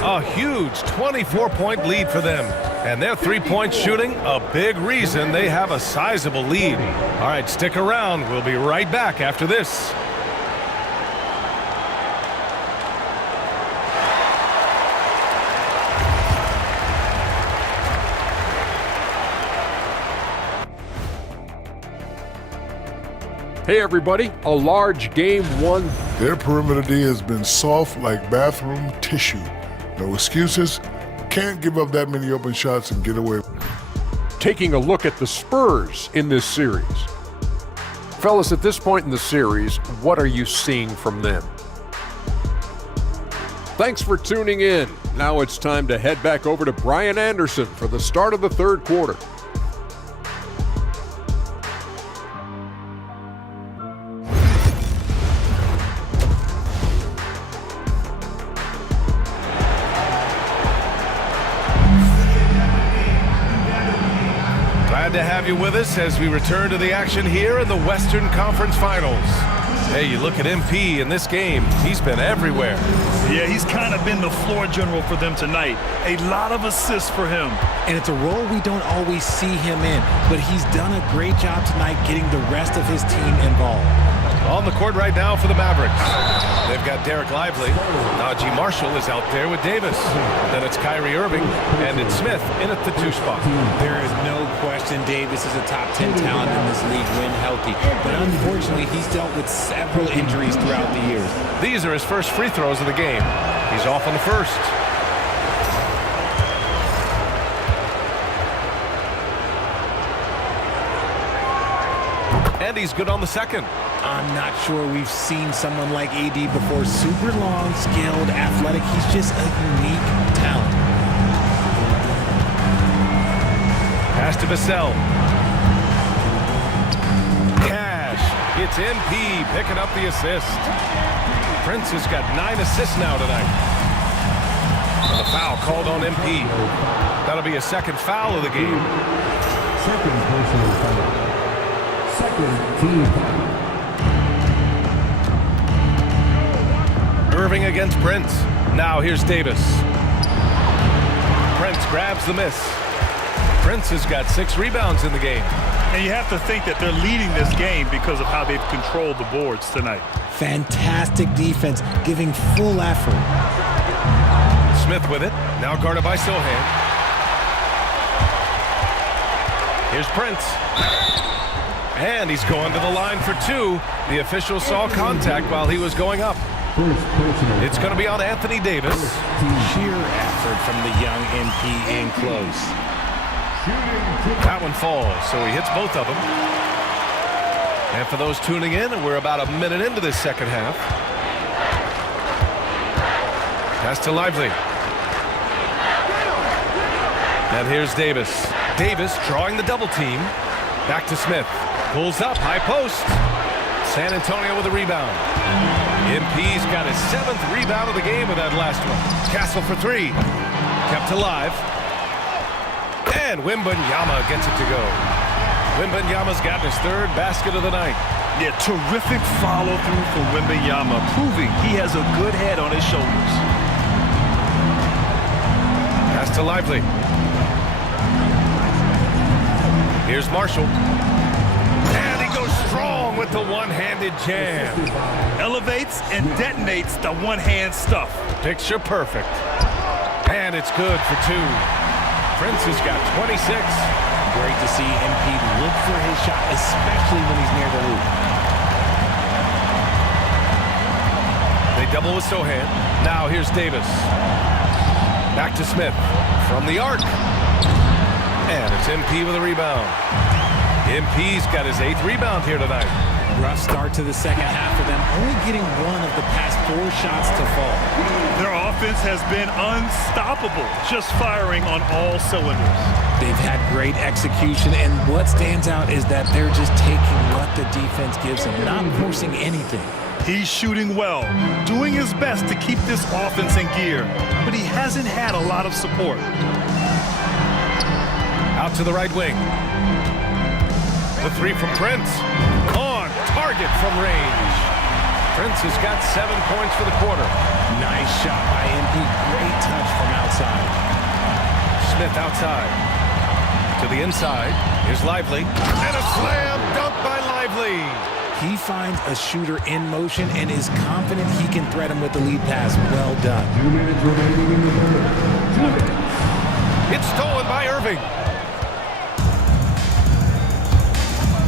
a huge 24-point lead for them. And their three-point shooting, a big reason they have a sizable lead. All right, stick around. We'll be right back after this. Hey everybody, a large game 1. Their perimeter D has been soft like bathroom tissue. No excuses. Can't give up that many open shots and get away. Taking a look at the Spurs in this series. Fellas, at this point in the series, what are you seeing from them? Thanks for tuning in. Now it's time to head back over to Brian Anderson for the start of the third quarter. To have you with us as we return to the action here in the Western Conference Finals. Hey, you look at MP in this game, he's been everywhere. Yeah, he's kind of been the floor general for them tonight. A lot of assists for him. And it's a role we don't always see him in, but he's done a great job tonight getting the rest of his team involved. On the court right now for the Mavericks. They've got Derek Lively. Najee Marshall is out there with Davis. Then it's Kyrie Irving, and it's Smith in at the 2 spot. There is no question Davis is a top 10 talent in this league when healthy. But unfortunately, he's dealt with several injuries throughout the years. These are his first free throws of the game. He's off on the first. And he's good on the second. I'm not sure we've seen someone like AD before. Super long, skilled, athletic. He's just a unique talent. Pass to Vassell. Cash. It's MP picking up the assist. Prince has got 9 assists now tonight. And the foul called on MP. That'll be a second foul of the game. Second personal foul. Second team foul. Irving against Prince. Now here's Davis. Prince grabs the miss. Prince has got 6 rebounds in the game. And you have to think that they're leading this game because of how they've controlled the boards tonight. Fantastic defense, giving full effort. Smith with it. Now guarded by Sohan. Here's Prince. And he's going to the line for 2. The official saw contact while he was going up. It's going to be on Anthony Davis. Sheer effort from the young MP in close. That one falls, so he hits both of them. And for those tuning in, we're about a minute into this second half. Pass to Lively. And here's Davis. Davis drawing the double team. Back to Smith. Pulls up, high post. San Antonio with a rebound. MP's got his 7th rebound of the game with that last one. Castle for 3. Kept alive. And Wembanyama gets it to go. Wembanyama's got his 3rd basket of the night. Yeah, terrific follow-through for Wembanyama, proving he has a good head on his shoulders. Pass to Lively. Here's Marshall. And he goes strong with the one-handed jam. Elevates and detonates the one-hand stuff. Picture perfect. And it's good for 2. Prince has got 26. Great to see MP look for his shot, especially when he's near the loop. They double with Sohan. Now here's Davis. Back to Smith. From the arc. And it's MP with a rebound. MP's got his 8th rebound here tonight. Rough start to the second half for them, only getting one of the past 4 shots to fall. Their offense has been unstoppable, just firing on all cylinders. They've had great execution, and what stands out is that they're just taking what the defense gives them, not forcing anything. He's shooting well, doing his best to keep this offense in gear, but he hasn't had a lot of support. Out to the right wing. The 3 from Prince. On target from range. Prince has got 7 points for the quarter. Nice shot by MP. Great touch from outside. Smith outside. To the inside. Here's Lively. And a slam dunk by Lively. He finds a shooter in motion and is confident he can threat him with the lead pass. Well done. 2 minutes remaining in the third. 2 minutes. It's stolen by Irving.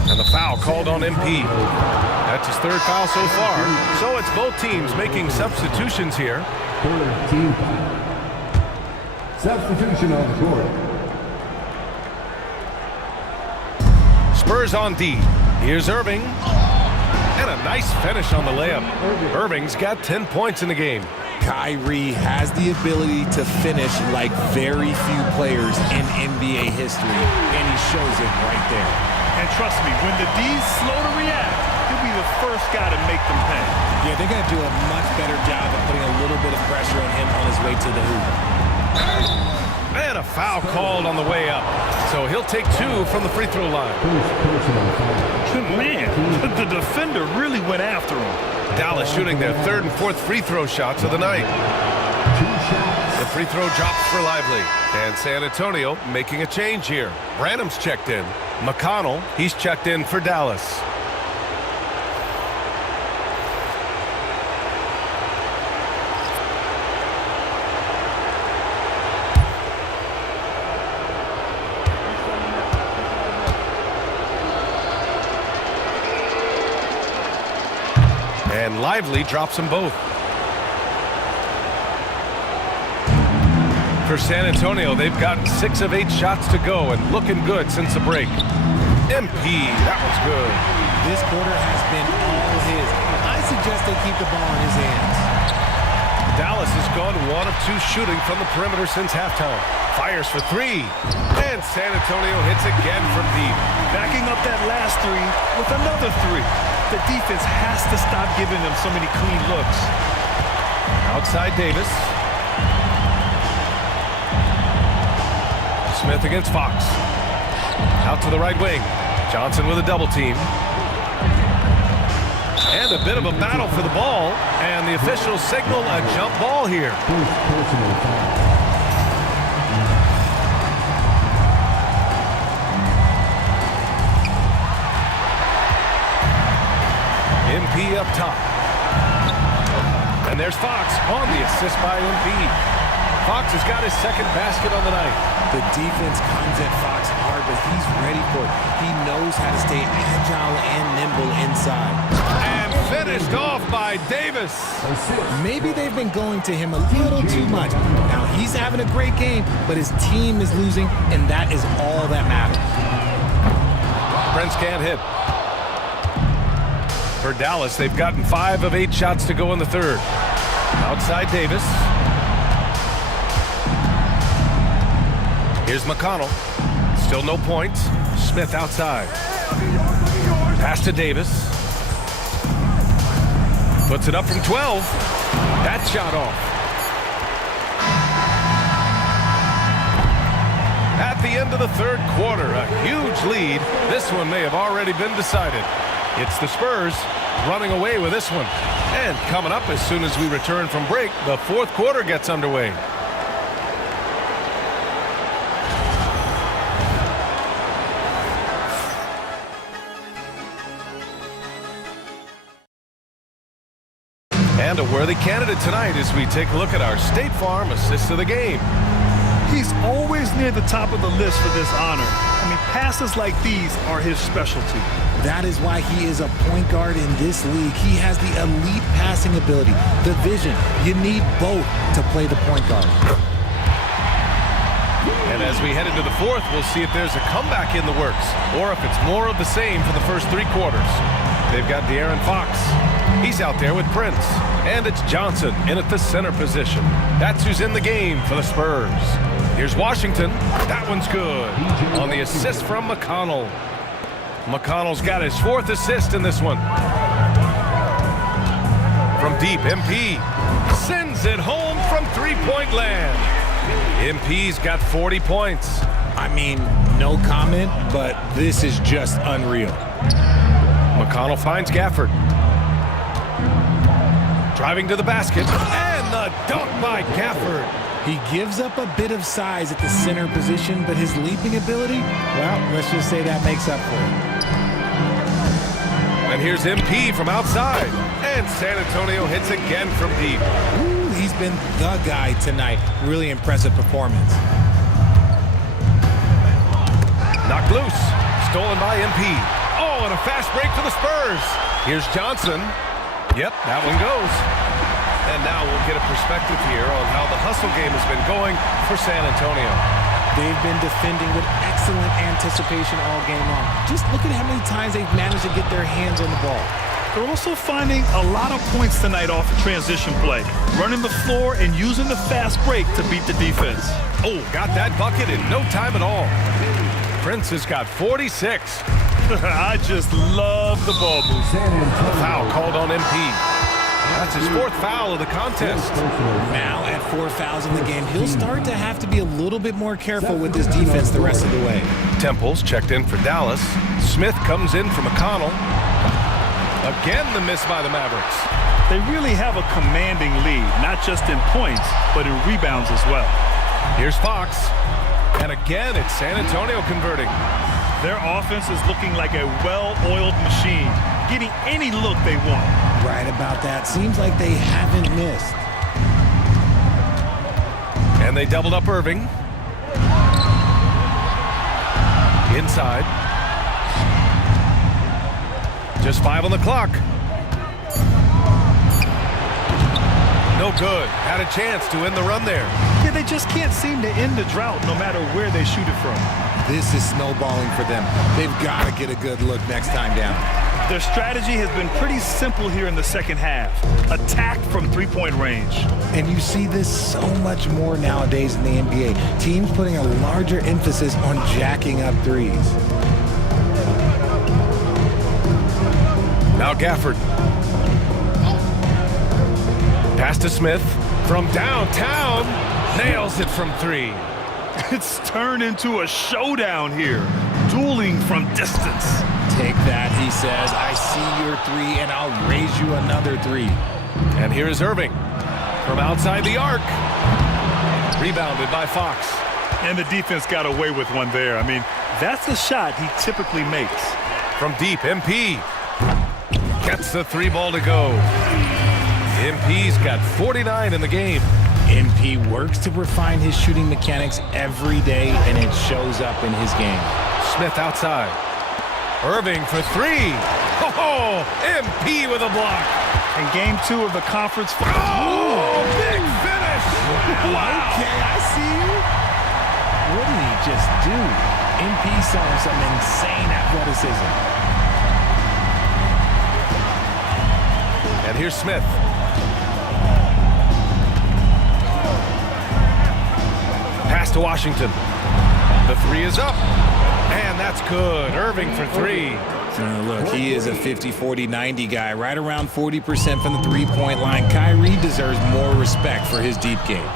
And the foul called on MP. That's his 3rd foul so far. So it's both teams making substitutions here. 3rd team foul. Substitution on the court. Spurs on D. Here's Irving. And a nice finish on the layup. Irving's got 10 points in the game. Kyrie has the ability to finish like very few players in NBA history, and he shows it right there. And trust me, when the D's slow to react, he'll be the first guy to make them pay. Yeah, they're going to do a much better job of putting a little bit of pressure on him on his way to the hoop. And a foul called on the way up. So he'll take 2 from the free throw line. Man, the defender really went after him. Dallas shooting their 3rd and 4th free throw shots of the night. The free throw drops for Lively. And San Antonio making a change here. Branham's checked in. McConnell, he's checked in for Dallas. And Lively drops them both. For San Antonio, they've gotten 6 of 8 shots to go and looking good since the break. MP, that was good. This quarter has been all his. I suggest they keep the ball in his hands. Dallas has gone 1 of 2 shooting from the perimeter since halftime. Fires for 3. And San Antonio hits again from deep. Backing up that last 3 with another 3. The defense has to stop giving them so many clean looks. Outside Davis. Smith against Fox. Out to the right wing. Johnson with a double team. And a bit of a battle for the ball. And the officials signal a jump ball here. MP up top. And there's Fox on the assist by MP. Fox has got his 2nd basket on the night. The defense comes at Fox hard, but he's ready for it. He knows how to stay agile and nimble inside. And finished off by Davis. Maybe they've been going to him a little too much. Now he's having a great game, but his team is losing, and that is all that matters. Prince can't hit. For Dallas, they've gotten 5 of 8 shots to go in the 3rd. Outside Davis. Here's McConnell. Still no points. Smith outside. Pass to Davis. Puts it up from 12. That shot off. At the end of the 3rd quarter, a huge lead. This one may have already been decided. It's the Spurs running away with this one. And coming up as soon as we return from break, the 4th quarter gets underway. And a worthy candidate tonight as we take a look at our State Farm assist of the game. He's always near the top of the list for this honor. I mean, passes like these are his specialty. That is why he is a point guard in this league. He has the elite passing ability, the vision. You need both to play the point guard. And as we head into the fourth, we'll see if there's a comeback in the works or if it's more of the same for the first 3 quarters. They've got De'Aaron Fox. He's out there with Prince. And it's Johnson in at the center position. That's who's in the game for the Spurs. Here's Washington. That one's good. On the assist from McConnell. McConnell's got his 4th assist in this one. From deep, MP sends it home from 3-point land. MP's got 40 points. I mean, no comment, but this is just unreal. McConnell finds Gafford. Driving to the basket, and the dunk by Gafford. He gives up a bit of size at the center position, but his leaping ability, well, let's just say that makes up for it. And here's MP from outside, and San Antonio hits again from deep. Ooh, he's been the guy tonight. Really impressive performance. Knocked loose, stolen by MP. Oh, and a fast break for the Spurs. Here's Johnson. Yep, that one goes. And now we'll get a perspective here on how the hustle game has been going for San Antonio. They've been defending with excellent anticipation all game long. Just look at how many times they've managed to get their hands on the ball. They're also finding a lot of points tonight off of transition play, running the floor and using the fast break to beat the defense. Oh, got that bucket in no time at all. Prince has got 46. I just love the ball move. A foul called on MP. That's his 4th foul of the contest. Now at 4 fouls in the game, he'll start to have to be a little bit more careful with this defense the rest of the way. Temples checked in for Dallas. Smith comes in for McConnell. Again, the miss by the Mavericks. They really have a commanding lead, not just in points, but in rebounds as well. Here's Fox. And again, it's San Antonio converting. Their offense is looking like a well-oiled machine, getting any look they want. Right about that. Seems like they haven't missed. And they doubled up Irving. Inside. Just 5 on the clock. No good. Had a chance to end the run there. Yeah, they just can't seem to end the drought no matter where they shoot it from. This is snowballing for them. They've got to get a good look next time down. Their strategy has been pretty simple here in the second half. Attack from 3-point range. And you see this so much more nowadays in the NBA. Teams putting a larger emphasis on jacking up threes. Now Gafford. Pass to Smith from downtown. Nails it from 3. It's turned into a showdown here. Dueling from distance. Take that, he says. I see your 3, and I'll raise you another 3. And here is Irving from outside the arc. Rebounded by Fox. And the defense got away with one there. I mean, that's a shot he typically makes. From deep, MP gets the 3 ball to go. MP's got 49 in the game. MP works to refine his shooting mechanics every day, and it shows up in his game. Smith outside. Irving for 3. Oh, MP with a block. In game 2 of the conference. Oh, big finish. Wow. Okay, I see you. What did he just do? MP showing some insane athleticism. And here's Smith. Pass to Washington. The 3 is up. And that's good. Irving for 3. Look, he is a 50-40-90 guy, right around 40% from the 3-point line. Kyrie deserves more respect for his deep game.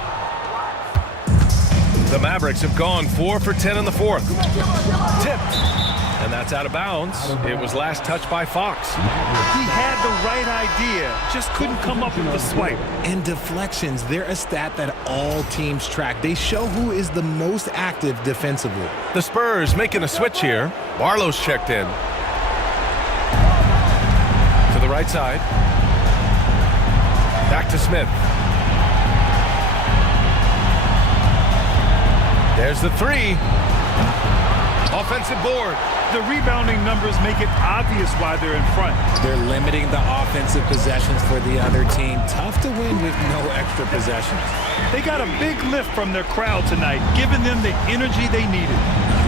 The Mavericks have gone 4 for 10 in the 4th. Tipped. And that's out of bounds. It was last touched by Fox. He had the right idea, just couldn't come up with the swipe. And deflections, they're a stat that all teams track. They show who is the most active defensively. The Spurs making a switch here. Barlow's checked in. To the right side. Back to Smith. There's the 3. Offensive board. The rebounding numbers make it obvious why they're in front. They're limiting the offensive possessions for the other team. Tough to win with no extra possessions. They got a big lift from their crowd tonight, giving them the energy they needed.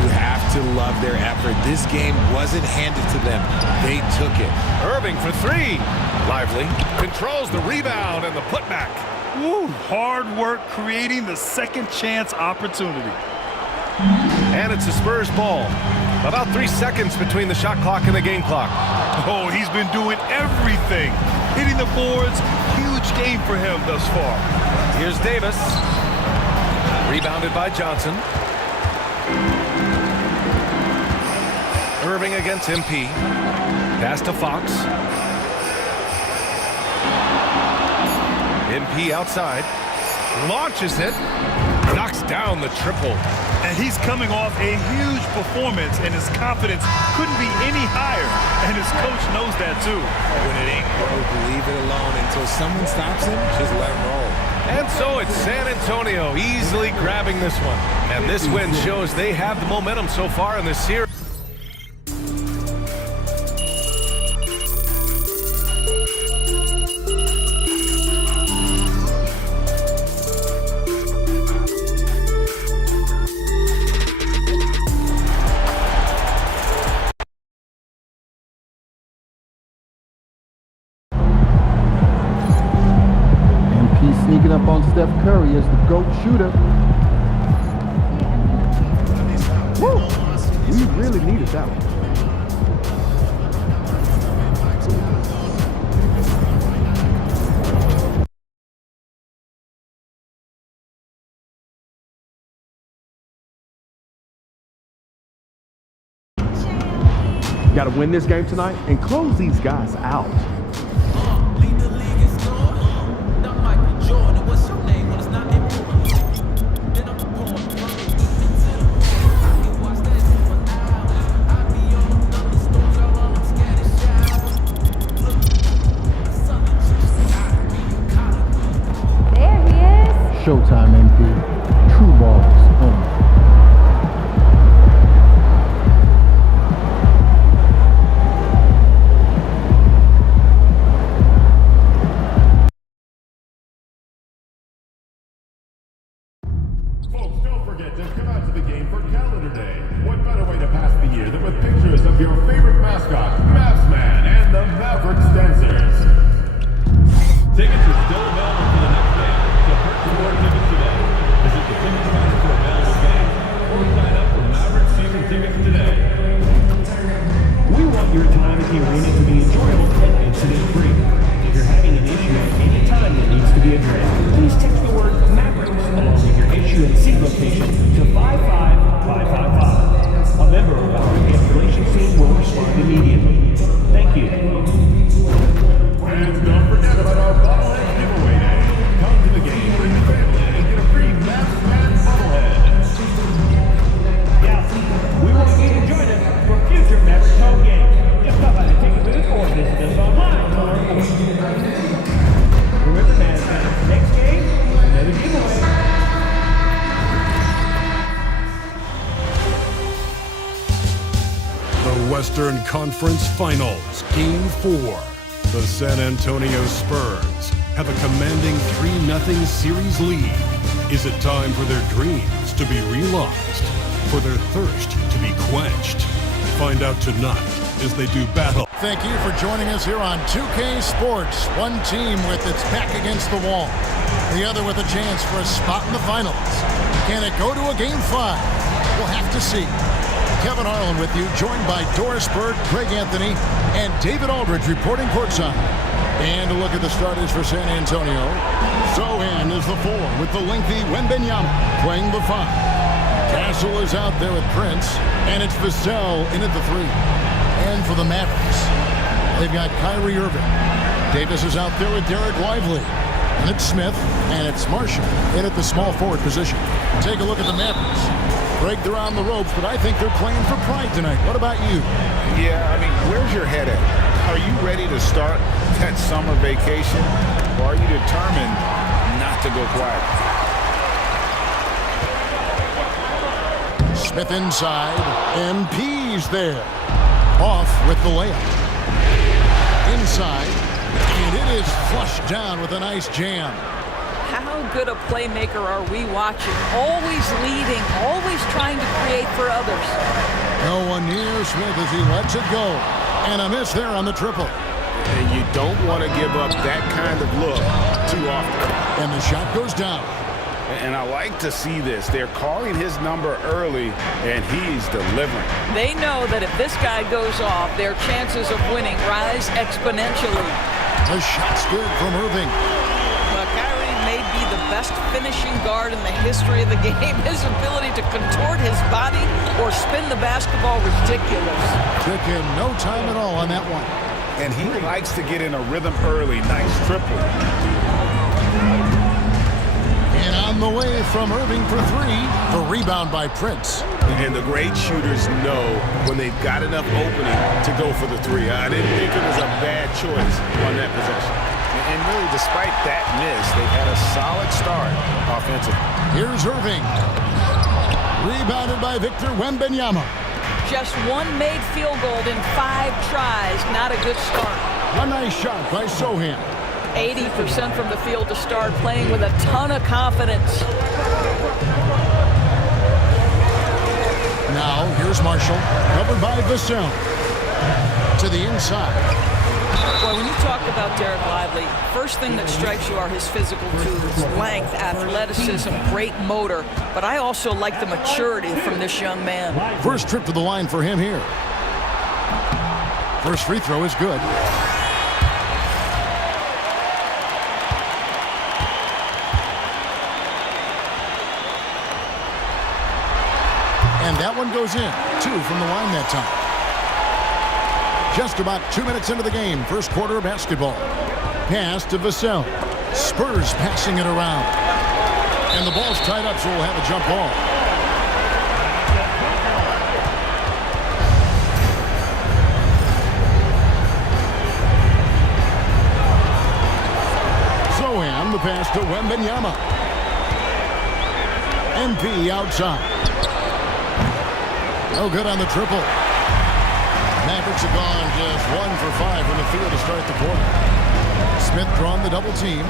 You have to love their effort. This game wasn't handed to them. They took it. Irving for three. Lively controls the rebound and the putback. Woo, hard work creating the second chance opportunity. And it's a Spurs ball. About 3 seconds between the shot clock and the game clock. Oh, he's been doing everything. Hitting the boards, huge game for him thus far. Here's Davis. Rebounded by Johnson. Irving against MP. Pass to Fox. MP outside. Launches it. Knocks down the triple. And he's coming off a huge performance, and his confidence couldn't be any higher. And his coach knows that, too. When it ain't broke, leave it alone. Until someone stops him, just let him roll. And so it's San Antonio easily grabbing this one. And this win shows they have the momentum so far in this series. Sneaking up on Steph Curry as the GOAT shooter. Woo! We really needed that one. Got to win this game tonight and close these guys out. Showtime, MP. True balls only. Folks, don't forget to come out to the game for Calendar Day. What better way to pass the year than with pictures of your favorite mascot, Mavsman, and the Mavericks dancers. Tickets are still available for the next game. For tickets today, visit the ticket counter for available games or sign up for Mavericks season tickets today. We want your time at the arena to be enjoyable and incident-free. If you're having an issue at any time that needs to be addressed, please text the word Mavericks along with your issue and seat location to 55555. A member of our escalation team will respond immediately. Thank you. And don't forget about our bobblehead giveaway day. Come to the game, bring the family, and get a free Mavsman bobblehead. Yeah, we want you to join us for future Mavericks home games. Just stop by the ticket booth or visit us online for more information. Remember, Mavs, next game, another giveaway. The Western Conference Finals, Game 4. The San Antonio Spurs have a commanding 3-0 series lead. Is it time for their dreams to be realized? For their thirst to be quenched? Find out tonight as they do battle. Thank you for joining us here on 2K Sports. One team with its back against the wall. The other with a chance for a spot in the finals. Can it go to a Game 5? We'll have to see. Kevin Harlan with you, joined by Doris Bird, Greg Anthony, and David Aldridge reporting courtside. And a look at the starters for San Antonio. Sohan is the 4 with the lengthy Wembanyama playing the 5. Castle is out there with Prince, and it's Vassell in at the 3. And for the Mavericks, they've got Kyrie Irving. Davis is out there with Derek Lively. And it's Smith, and it's Marshall in at the small forward position. Take a look at the Mavericks. Greg, they're on the ropes, but I think they're playing for pride tonight. What about you? Yeah, I mean, where's your head at? Are you ready to start that summer vacation, or are you determined not to go quiet? Smith inside. MP's there. Off with the layup. Inside. And it is flushed down with a nice jam. How good a playmaker are we watching? Always leading, always trying to create for others. No one near Smith as he lets it go. And a miss there on the triple. And you don't want to give up that kind of look too often. And the shot goes down. And I like to see this. They're calling his number early, and he's delivering. They know that if this guy goes off, their chances of winning rise exponentially. The shot's good from Irving. Well, Kyrie may be the best finishing guard in the history of the game. His ability to contort his body or spin the basketball, ridiculous. Took him no time at all on that one. And he likes to get in a rhythm early. Nice triple. And on the way from Irving for three. The rebound by Prince. And the great shooters know when they've got enough opening to go for the three. I didn't think it was a bad choice on that possession. And really, despite that miss, they've had a solid start offensively. Here's Irving. Rebounded by Victor Wembanyama. Just one made field goal in 5 tries. Not a good start. A nice shot by Sohan. 80% from the field to start, playing with a ton of confidence. Now, here's Marshall, covered by Vassell. To the inside. Well, when you talk about Derek Lively, first thing that strikes you are his physical tools, length, athleticism, great motor. But I also like the maturity from this young man. First trip to the line for him here. First free throw is good. And that one goes in. 2 from the line that time. Just about 2 minutes into the game. First quarter of basketball. Pass to Vassell. Spurs passing it around. And the ball's tied up, so we'll have a jump ball. Sohan, the pass to Wembanyama. MP outside. No good on the triple. Mavericks have gone just 1 for 5 from the field to start the quarter. Smith drawn the double team.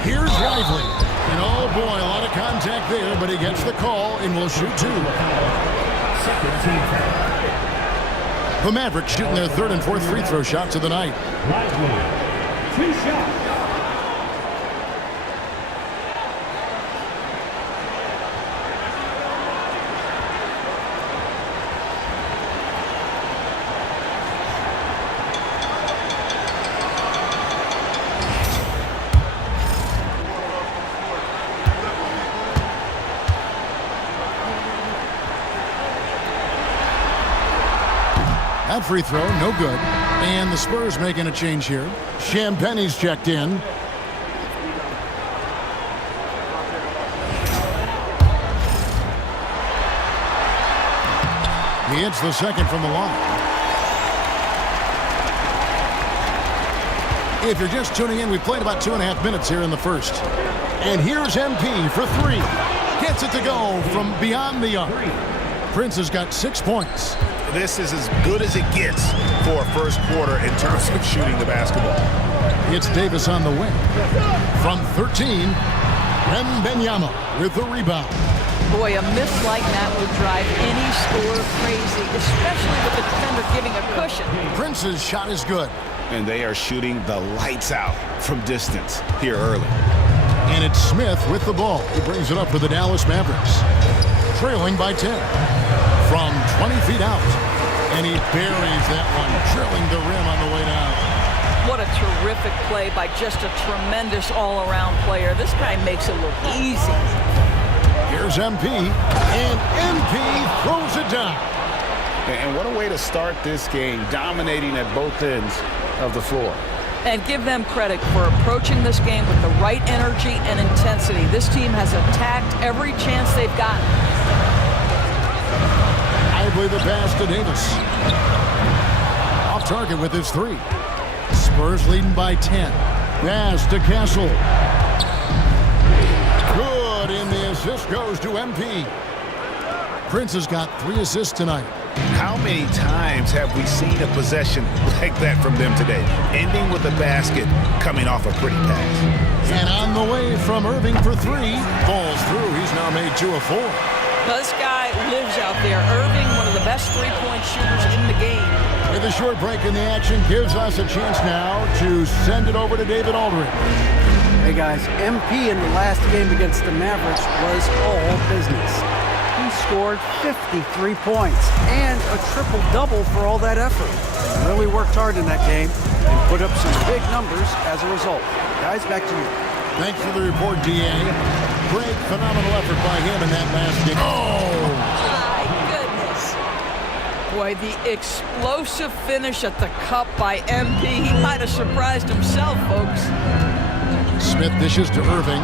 Here's Lively. And oh boy, a lot of contact there, but he gets the call and will shoot 2. The Mavericks shooting their 3rd and 4th free throw shots of the night. Lively, 2 shots. That free throw, no good. And the Spurs making a change here. Champagne's checked in. He hits the second from the line. If you're just tuning in, we played about 2.5 minutes here in the first. And here's MP for 3. Gets it to go from beyond the arc. Prince has got 6 points. This is as good as it gets for a first quarter in terms of shooting the basketball. It's Davis on the wing. From 13, Wembanyama with the rebound. Boy, a miss like that would drive any scorer crazy, especially with the defender giving a cushion. Prince's shot is good. And they are shooting the lights out from distance here early. And it's Smith with the ball. He brings it up for the Dallas Mavericks. Trailing by 10. From 20 feet out. And he buries that one, drilling the rim on the way down. What a terrific play by just a tremendous all-around player. This guy makes it look easy. Here's MP, and MP throws it down. And what a way to start this game, dominating at both ends of the floor. And give them credit for approaching this game with the right energy and intensity. This team has attacked every chance they've gotten. Lively the pass to Davis. Off target with his 3. Spurs leading by 10. Pass to Castle. Good, and the assist goes to MP. Prince has got 3 assists tonight. How many times have we seen a possession like that from them today? Ending with a basket, coming off a pretty pass. And on the way from Irving for 3. Falls through. He's now made 2 of 4. Well, this guy lives out there. Irving, one of the best three-point shooters in the game. With a short break in the action, gives us a chance now to send it over to David Aldridge. Hey guys, MP in the last game against the Mavericks was all business. He scored 53 points and a triple-double for all that effort. He really worked hard in that game and put up some big numbers as a result. Guys, back to you. Thanks for the report, D.A. Great, phenomenal effort by him in that last game. Oh! My goodness. Boy, the explosive finish at the cup by MP. He might have surprised himself, folks. Smith dishes to Irving.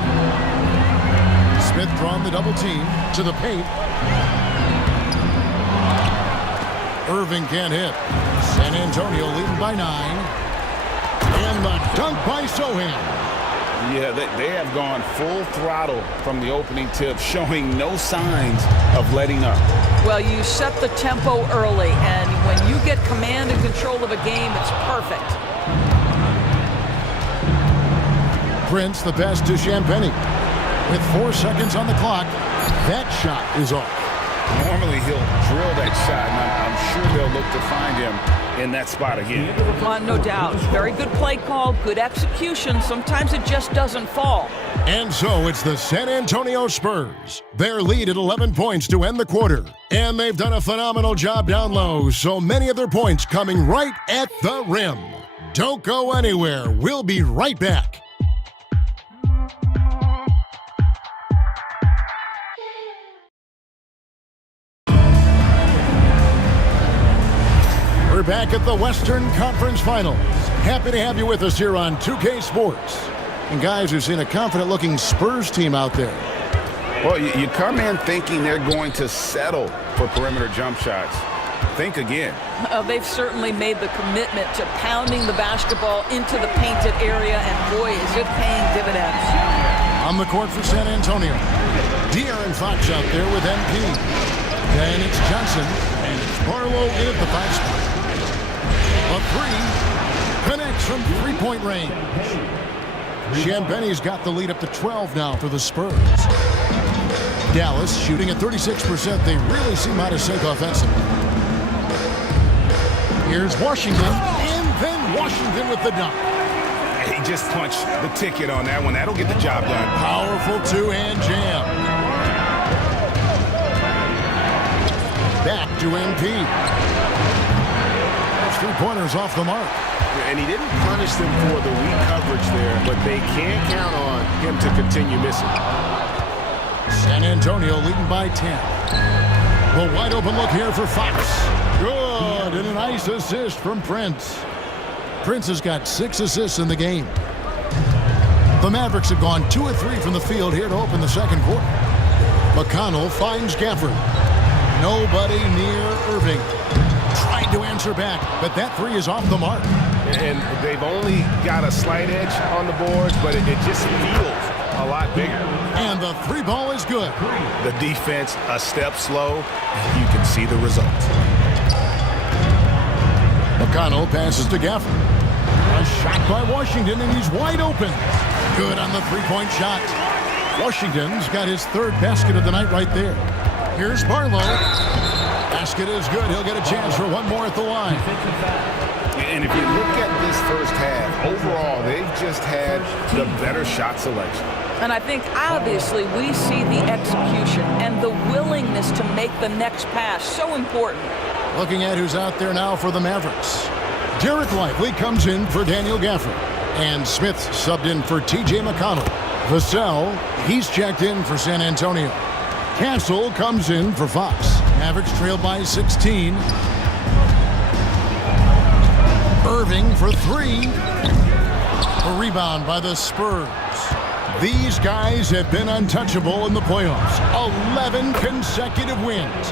Smith drawn the double team to the paint. Irving can't hit. San Antonio leading by 9. And the dunk by Sohan. Yeah, they have gone full throttle from the opening tip, showing no signs of letting up. Well, you set the tempo early, and when you get command and control of a game, it's perfect. Prince the pass to Champagnie. With 4 seconds on the clock, that shot is off. Normally he'll drill that shot, and I'm sure they'll look to find him in that spot again. No doubt. Very good play call, good execution. Sometimes it just doesn't fall. And so it's the San Antonio Spurs. Their lead at 11 points to end the quarter. And they've done a phenomenal job down low, so many of their points coming right at the rim. Don't go anywhere. We'll be right back. We're back at the Western Conference Finals. Happy to have you with us here on 2K Sports. And guys, we've seen a confident-looking Spurs team out there. Well, you come in thinking they're going to settle for perimeter jump shots. Think again. They've certainly made the commitment to pounding the basketball into the painted area, and boy, is it paying dividends. On the court for San Antonio, De'Aaron Fox out there with MP. Then it's Johnson, and it's Barlow in at the 5 spot. A 3 connects from 3-point range. Champagnie's got the lead up to 12 now for the Spurs. Dallas shooting at 36%. They really seem out of sync offensively. Here's Washington, and then Washington with the dunk. He just punched the ticket on that one. That'll get the job done. Powerful 2-hand jam. Back to MP. 3-pointers off the mark. And he didn't punish them for the weak coverage there, but they can't count on him to continue missing. San Antonio leading by 10. The wide open look here for Fox. Good, and a nice assist from Prince. Prince has got 6 assists in the game. The Mavericks have gone 2 of 3 from the field here to open the second quarter. McConnell finds Gafford. Nobody near Irving. Tried to answer back, but that 3 is off the mark. And they've only got a slight edge on the boards, but it just feels a lot bigger. And the 3 ball is good. The defense a step slow, and you can see the results. McConnell passes to Gafford. A shot by Washington, and he's wide open. Good on the 3-point shot. Washington's got his 3rd basket of the night right there. Here's Barlow. Basket is good. He'll get a chance for one more at the line. And if you look at this first half, overall, they've just had the better shot selection. And I think, obviously, we see the execution and the willingness to make the next pass so important. Looking at who's out there now for the Mavericks. Derek Lively comes in for Daniel Gafford. And Smith subbed in for T.J. McConnell. Vassell, he's checked in for San Antonio. Castle comes in for Fox. Mavericks trail by 16. Irving for 3. A rebound by the Spurs. These guys have been untouchable in the playoffs. 11 consecutive wins.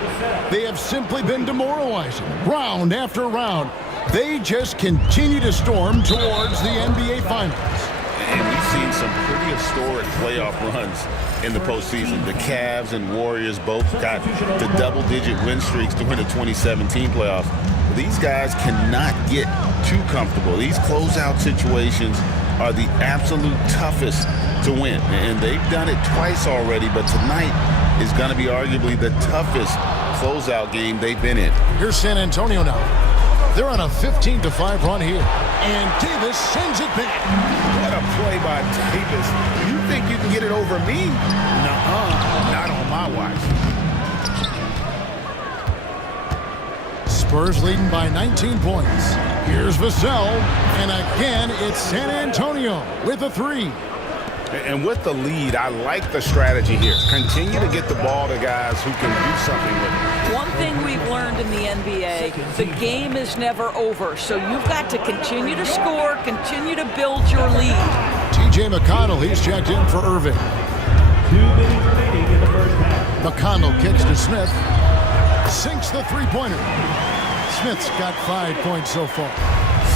They have simply been demoralizing, round after round. They just continue to storm towards the NBA Finals. And we've seen some pretty historic playoff runs in the postseason. The Cavs and Warriors both got the double-digit win streaks during the 2017 playoffs. These guys cannot get too comfortable. These closeout situations are the absolute toughest to win. And they've done it twice already, but tonight is going to be arguably the toughest closeout game they've been in. Here's San Antonio now. They're on a 15-5 run here. And Davis sends it back. What a play by Davis. You think you can get it over me? Nuh-uh. Not on my watch. Spurs leading by 19 points. Here's Vassell. And again, it's San Antonio with a three. And with the lead, I like the strategy here. Continue to get the ball to guys who can do something with it. One thing we've learned in the NBA, the game is never over. So you've got to continue to score, continue to build your lead. TJ McConnell, he's checked in for Irving. 2 minutes remaining in the first half. McConnell kicks to Smith. Sinks the three-pointer. Smith's got 5 points so far.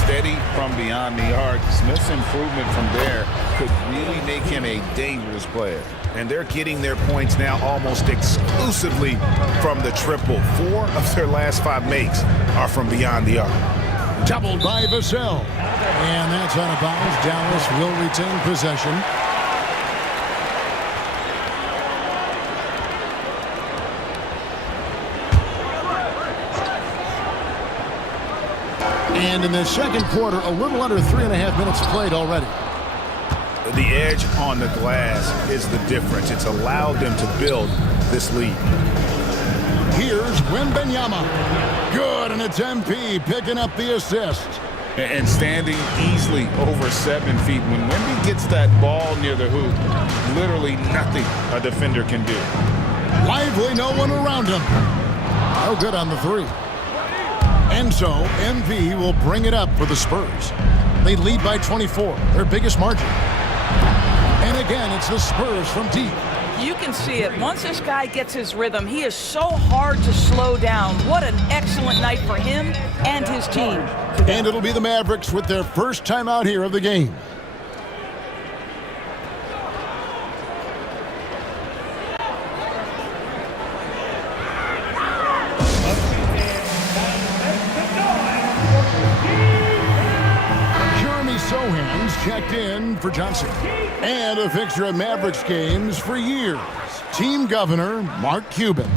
Steady from beyond the arc. Smith's improvement from there could really make him a dangerous player. And they're getting their points now almost exclusively from the triple. 4 of their last 5 makes are from beyond the arc. Doubled by Vassell. And that's out of bounds. Dallas will retain possession. And in the second quarter, a little under 3.5 minutes played already. The edge on the glass is the difference. It's allowed them to build this lead. Here's Wembanyama. Good, and it's MP picking up the assist. And standing easily over 7 feet. When Wemby gets that ball near the hoop, literally nothing a defender can do. Lively, no one around him. No good on the three. And so, MV will bring it up for the Spurs. They lead by 24, their biggest margin. And again, it's the Spurs from deep. You can see it. Once this guy gets his rhythm, he is so hard to slow down. What an excellent night for him and his team. And it'll be the Mavericks with their first time out here of the game. Checked in for Johnson. And a fixture of Mavericks games for years. Team governor, Mark Cuban.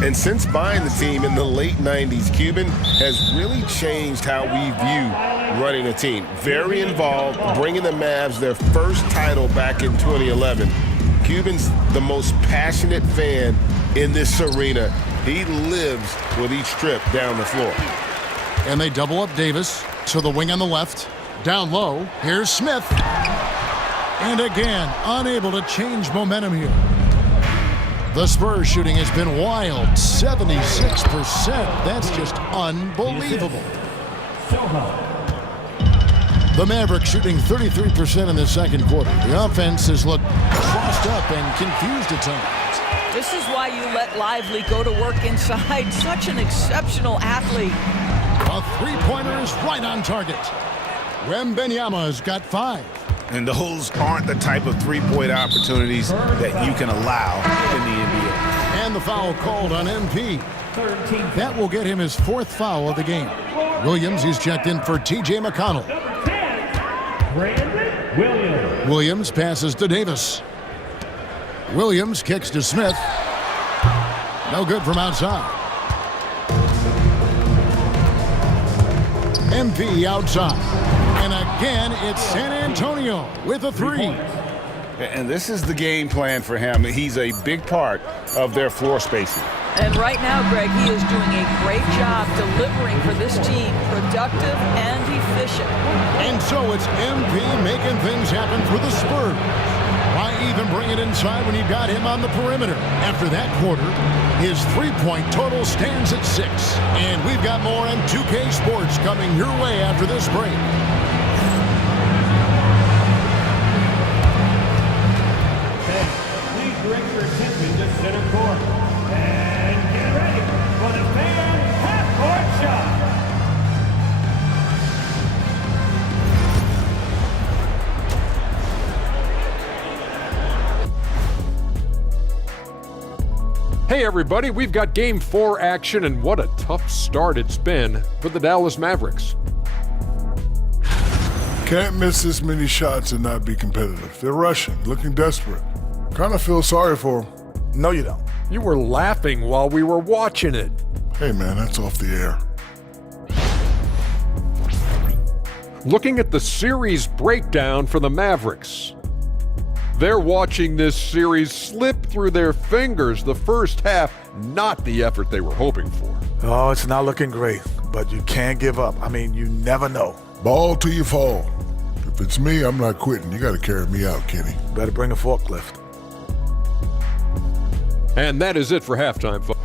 And since buying the team in the late 90s, Cuban has really changed how we view running a team. Very involved, bringing the Mavs their first title back in 2011. Cuban's the most passionate fan in this arena. He lives with each trip down the floor. And they double up Davis to the wing on the left. Down low, here's Smith. And again, unable to change momentum here. The Spurs shooting has been wild, 76%. That's just unbelievable. The Mavericks shooting 33% in the second quarter. The offense has looked crossed up and confused at times. This is why you let Lively go to work inside. Such an exceptional athlete. A three-pointer is right on target. Wembanyama's got 5. And those aren't the type of three-point opportunities that you can allow in the NBA. And the foul called on MP. That will get him his 4th foul of the game. Williams, he's checked in for TJ McConnell. Williams passes to Davis. Williams kicks to Smith. No good from outside. MP outside. And again, it's San Antonio with a 3. And this is the game plan for him. He's a big part of their floor spacing. And right now, Greg, he is doing a great job delivering for this team, productive and efficient. And so it's MP making things happen for the Spurs. Why even bring it inside when you got him on the perimeter? After that quarter, his three-point total stands at 6. And we've got more on 2K Sports coming your way after this break. Please direct your attention to center court. And get ready for the fan half-court shot. Hey everybody, we've got Game 4 action, and what a tough start it's been for the Dallas Mavericks. Can't miss this many shots and not be competitive. They're rushing, looking desperate. Kind of feel sorry for them. No, you don't. You were laughing while we were watching it. Hey man, that's off the air. Looking at the series breakdown for the Mavericks. They're watching this series slip through their fingers. The first half, not the effort they were hoping for. Oh, it's not looking great, but you can't give up. I mean, you never know. Ball till you fall. If it's me, I'm not quitting. You got to carry me out, Kenny. Better bring a forklift. And that is it for halftime, folks.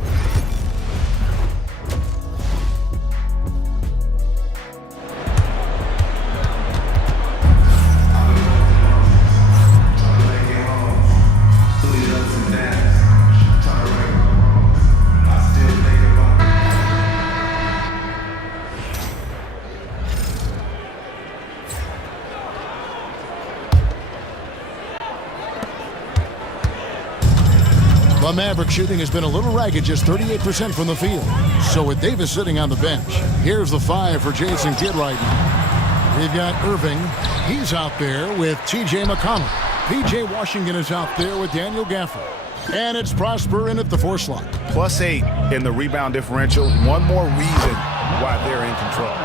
The Maverick shooting has been a little ragged, just 38% from the field. So with Davis sitting on the bench, here's the 5 for Jason Kidd right now. We've got Irving. He's out there with T.J. McConnell. P.J. Washington is out there with Daniel Gafford. And it's Prosper in at the 4 slot. +8 in the rebound differential. One more reason why they're in control.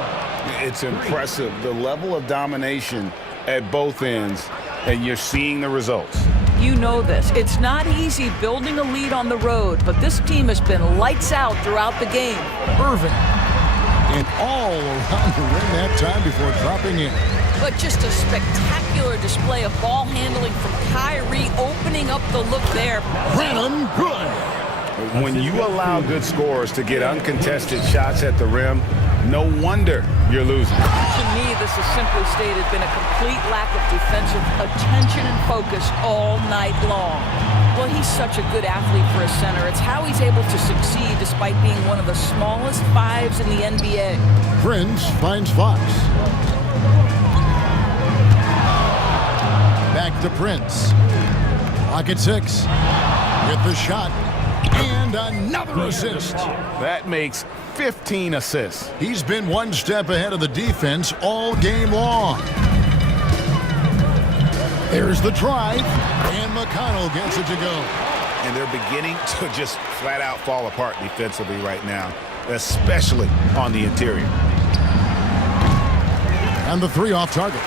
It's impressive, the level of domination at both ends, and you're seeing the results. You know this. It's not easy building a lead on the road, but this team has been lights out throughout the game. Irving. And all around the rim that time before dropping in. But just a spectacular display of ball handling from Kyrie, opening up the look there. Branham, good. When you allow good scorers to get uncontested shots at the rim, no wonder you're losing. To me, this has simply stated been a complete lack of defensive attention and focus all night long. Well, he's such a good athlete for a center. It's how he's able to succeed despite being one of the smallest 5s in the NBA. Prince finds Fox. Back to Prince. Clock at 6. Get the shot. And another assist. That makes 15 assists. He's been one step ahead of the defense all game long. There's the drive, and McConnell gets it to go. And they're beginning to just flat out fall apart defensively right now, especially on the interior. And the 3 off target.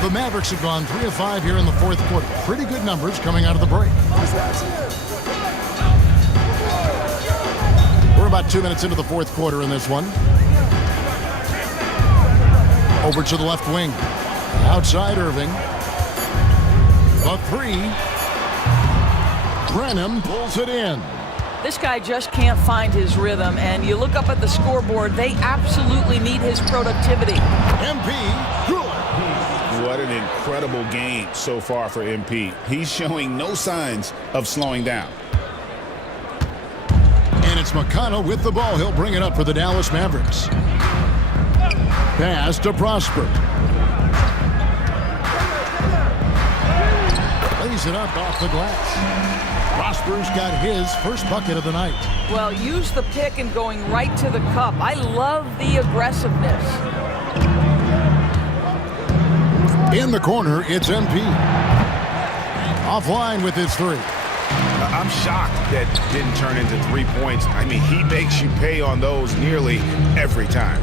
The Mavericks have gone 3 of 5 here in the 4th quarter. Pretty good numbers coming out of the break. We're about 2 minutes into the 4th quarter in this one. Over to the left wing. Outside Irving. The 3. Branham pulls it in. This guy just can't find his rhythm, and you look up at the scoreboard, they absolutely need his productivity. MP, good. What an incredible game so far for MP. He's showing no signs of slowing down. And it's McConnell with the ball. He'll bring it up for the Dallas Mavericks. Pass to Prosper. Lays it up off the glass. Prosper's got his first bucket of the night. Well, use the pick and going right to the cup. I love the aggressiveness. In the corner, it's MP. Offline with his 3. I'm shocked that didn't turn into 3 points. I mean, he makes you pay on those nearly every time.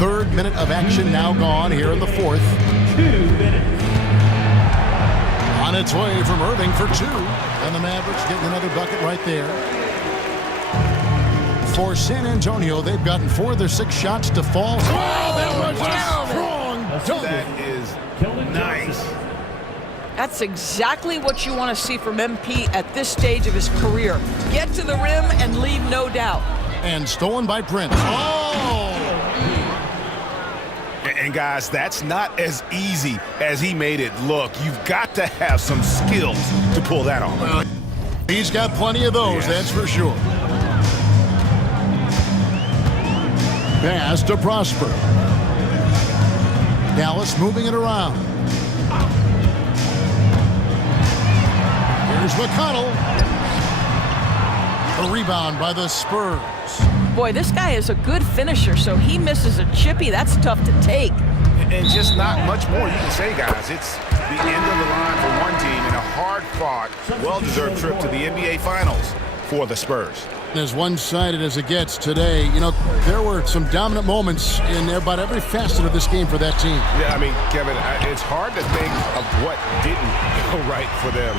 3rd minute of action now gone here in the 4th. 2 minutes. On its way from Irving for 2. And the Mavericks getting another bucket right there. For San Antonio, they've gotten 4 of their 6 shots to fall. Oh, that was a strong dunk. That is nice. That's exactly what you want to see from MP at this stage of his career. Get to the rim and leave no doubt. And stolen by Prince. Oh! And guys, that's not as easy as he made it look. You've got to have some skills to pull that off. Well, he's got plenty of those, that's for sure. Pass to Prosper. Dallas moving it around. Here's McConnell. A rebound by the Spurs. Boy, this guy is a good finisher, so he misses a chippy. That's tough to take. And just not much more you can say, guys. It's the end of the line for one team and a hard-fought, well-deserved trip to the NBA Finals for the Spurs. As one-sided as it gets today, you know, there were some dominant moments in about every facet of this game for that team. Yeah, I mean, Kevin, it's hard to think of what didn't go right for them.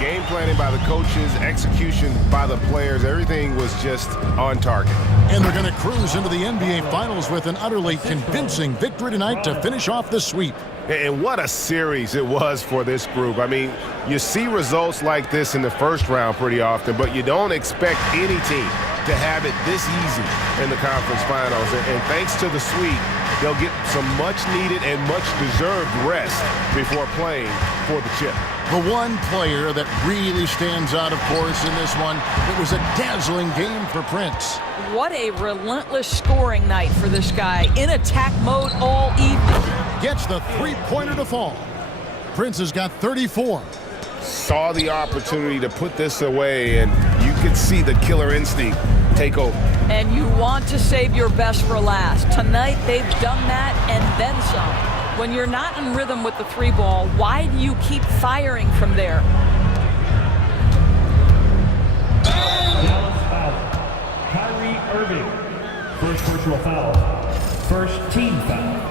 Game planning by the coaches, execution by the players, everything was just on target. And they're going to cruise into the NBA Finals with an utterly convincing victory tonight to finish off the sweep. And what a series it was for this group. I mean, you see results like this in the first round pretty often, but you don't expect any team to have it this easy in the conference finals. And thanks to the sweep, they'll get some much-needed and much-deserved rest before playing for the chip. The one player that really stands out, of course, in this one, it was a dazzling game for Prince. What a relentless scoring night for this guy. In attack mode all evening. Gets the three-pointer to fall. Prince has got 34. Saw the opportunity to put this away, and you could see the killer instinct take over. And you want to save your best for last. Tonight, they've done that and then some. When you're not in rhythm with the three ball, why do you keep firing from there? Dallas foul. Kyrie Irving. First personal foul. First team foul.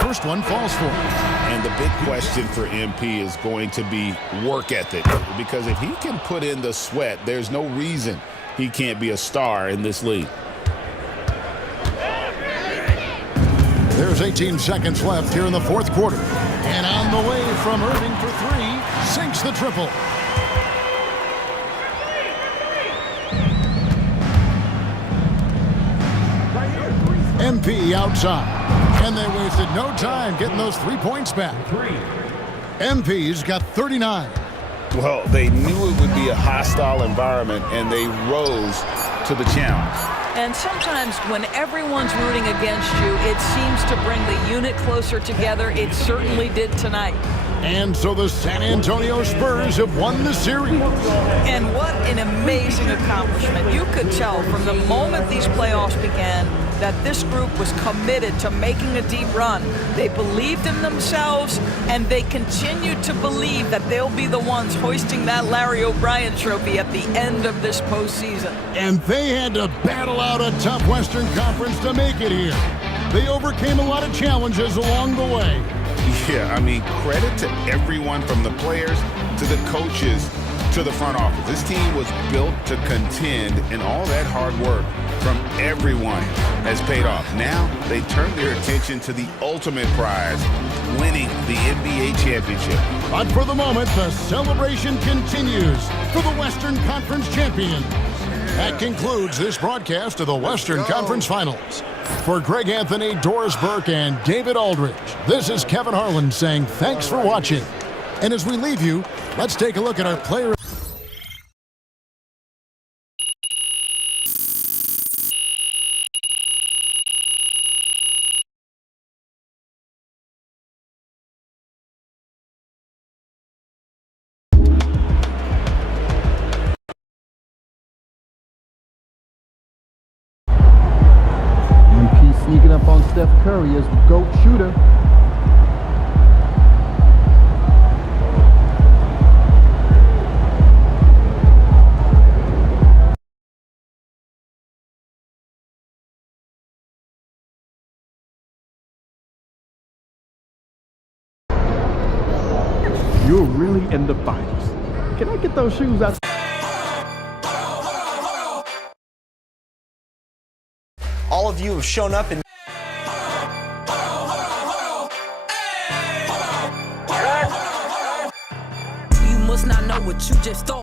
First one falls for him. And the big question for MP is going to be work ethic. Because if he can put in the sweat, there's no reason he can't be a star in this league. There's 18 seconds left here in the fourth quarter. And on the way from Irving for three, sinks the triple. MP outside. And they wasted no time getting those 3 points back. MP's got 39. Well, they knew it would be a hostile environment, and they rose to the challenge. And sometimes when everyone's rooting against you, it seems to bring the unit closer together. It certainly did tonight. And so the San Antonio Spurs have won the series. And what an amazing accomplishment. You could tell from the moment these playoffs began that this group was committed to making a deep run. They believed in themselves, and they continue to believe that they'll be the ones hoisting that Larry O'Brien trophy at the end of this postseason. And they had to battle out a tough Western Conference to make it here. They overcame a lot of challenges along the way. Yeah, I mean, credit to everyone from the players to the coaches to the front office. This team was built to contend, and all that hard work from everyone has paid off. Now they turn their attention to the ultimate prize, winning the NBA championship. But for the moment, the celebration continues for the Western Conference champions. That concludes this broadcast of the Western Conference Finals. For Greg Anthony, Doris Burke, and David Aldridge, this is Kevin Harlan saying thanks for watching. And as we leave you, let's take a look at our player. Sneaking up on Steph Curry as the GOAT shooter. You're really in the finals. Can I get those shoes out? All of you have shown up and you must not know what you just thought.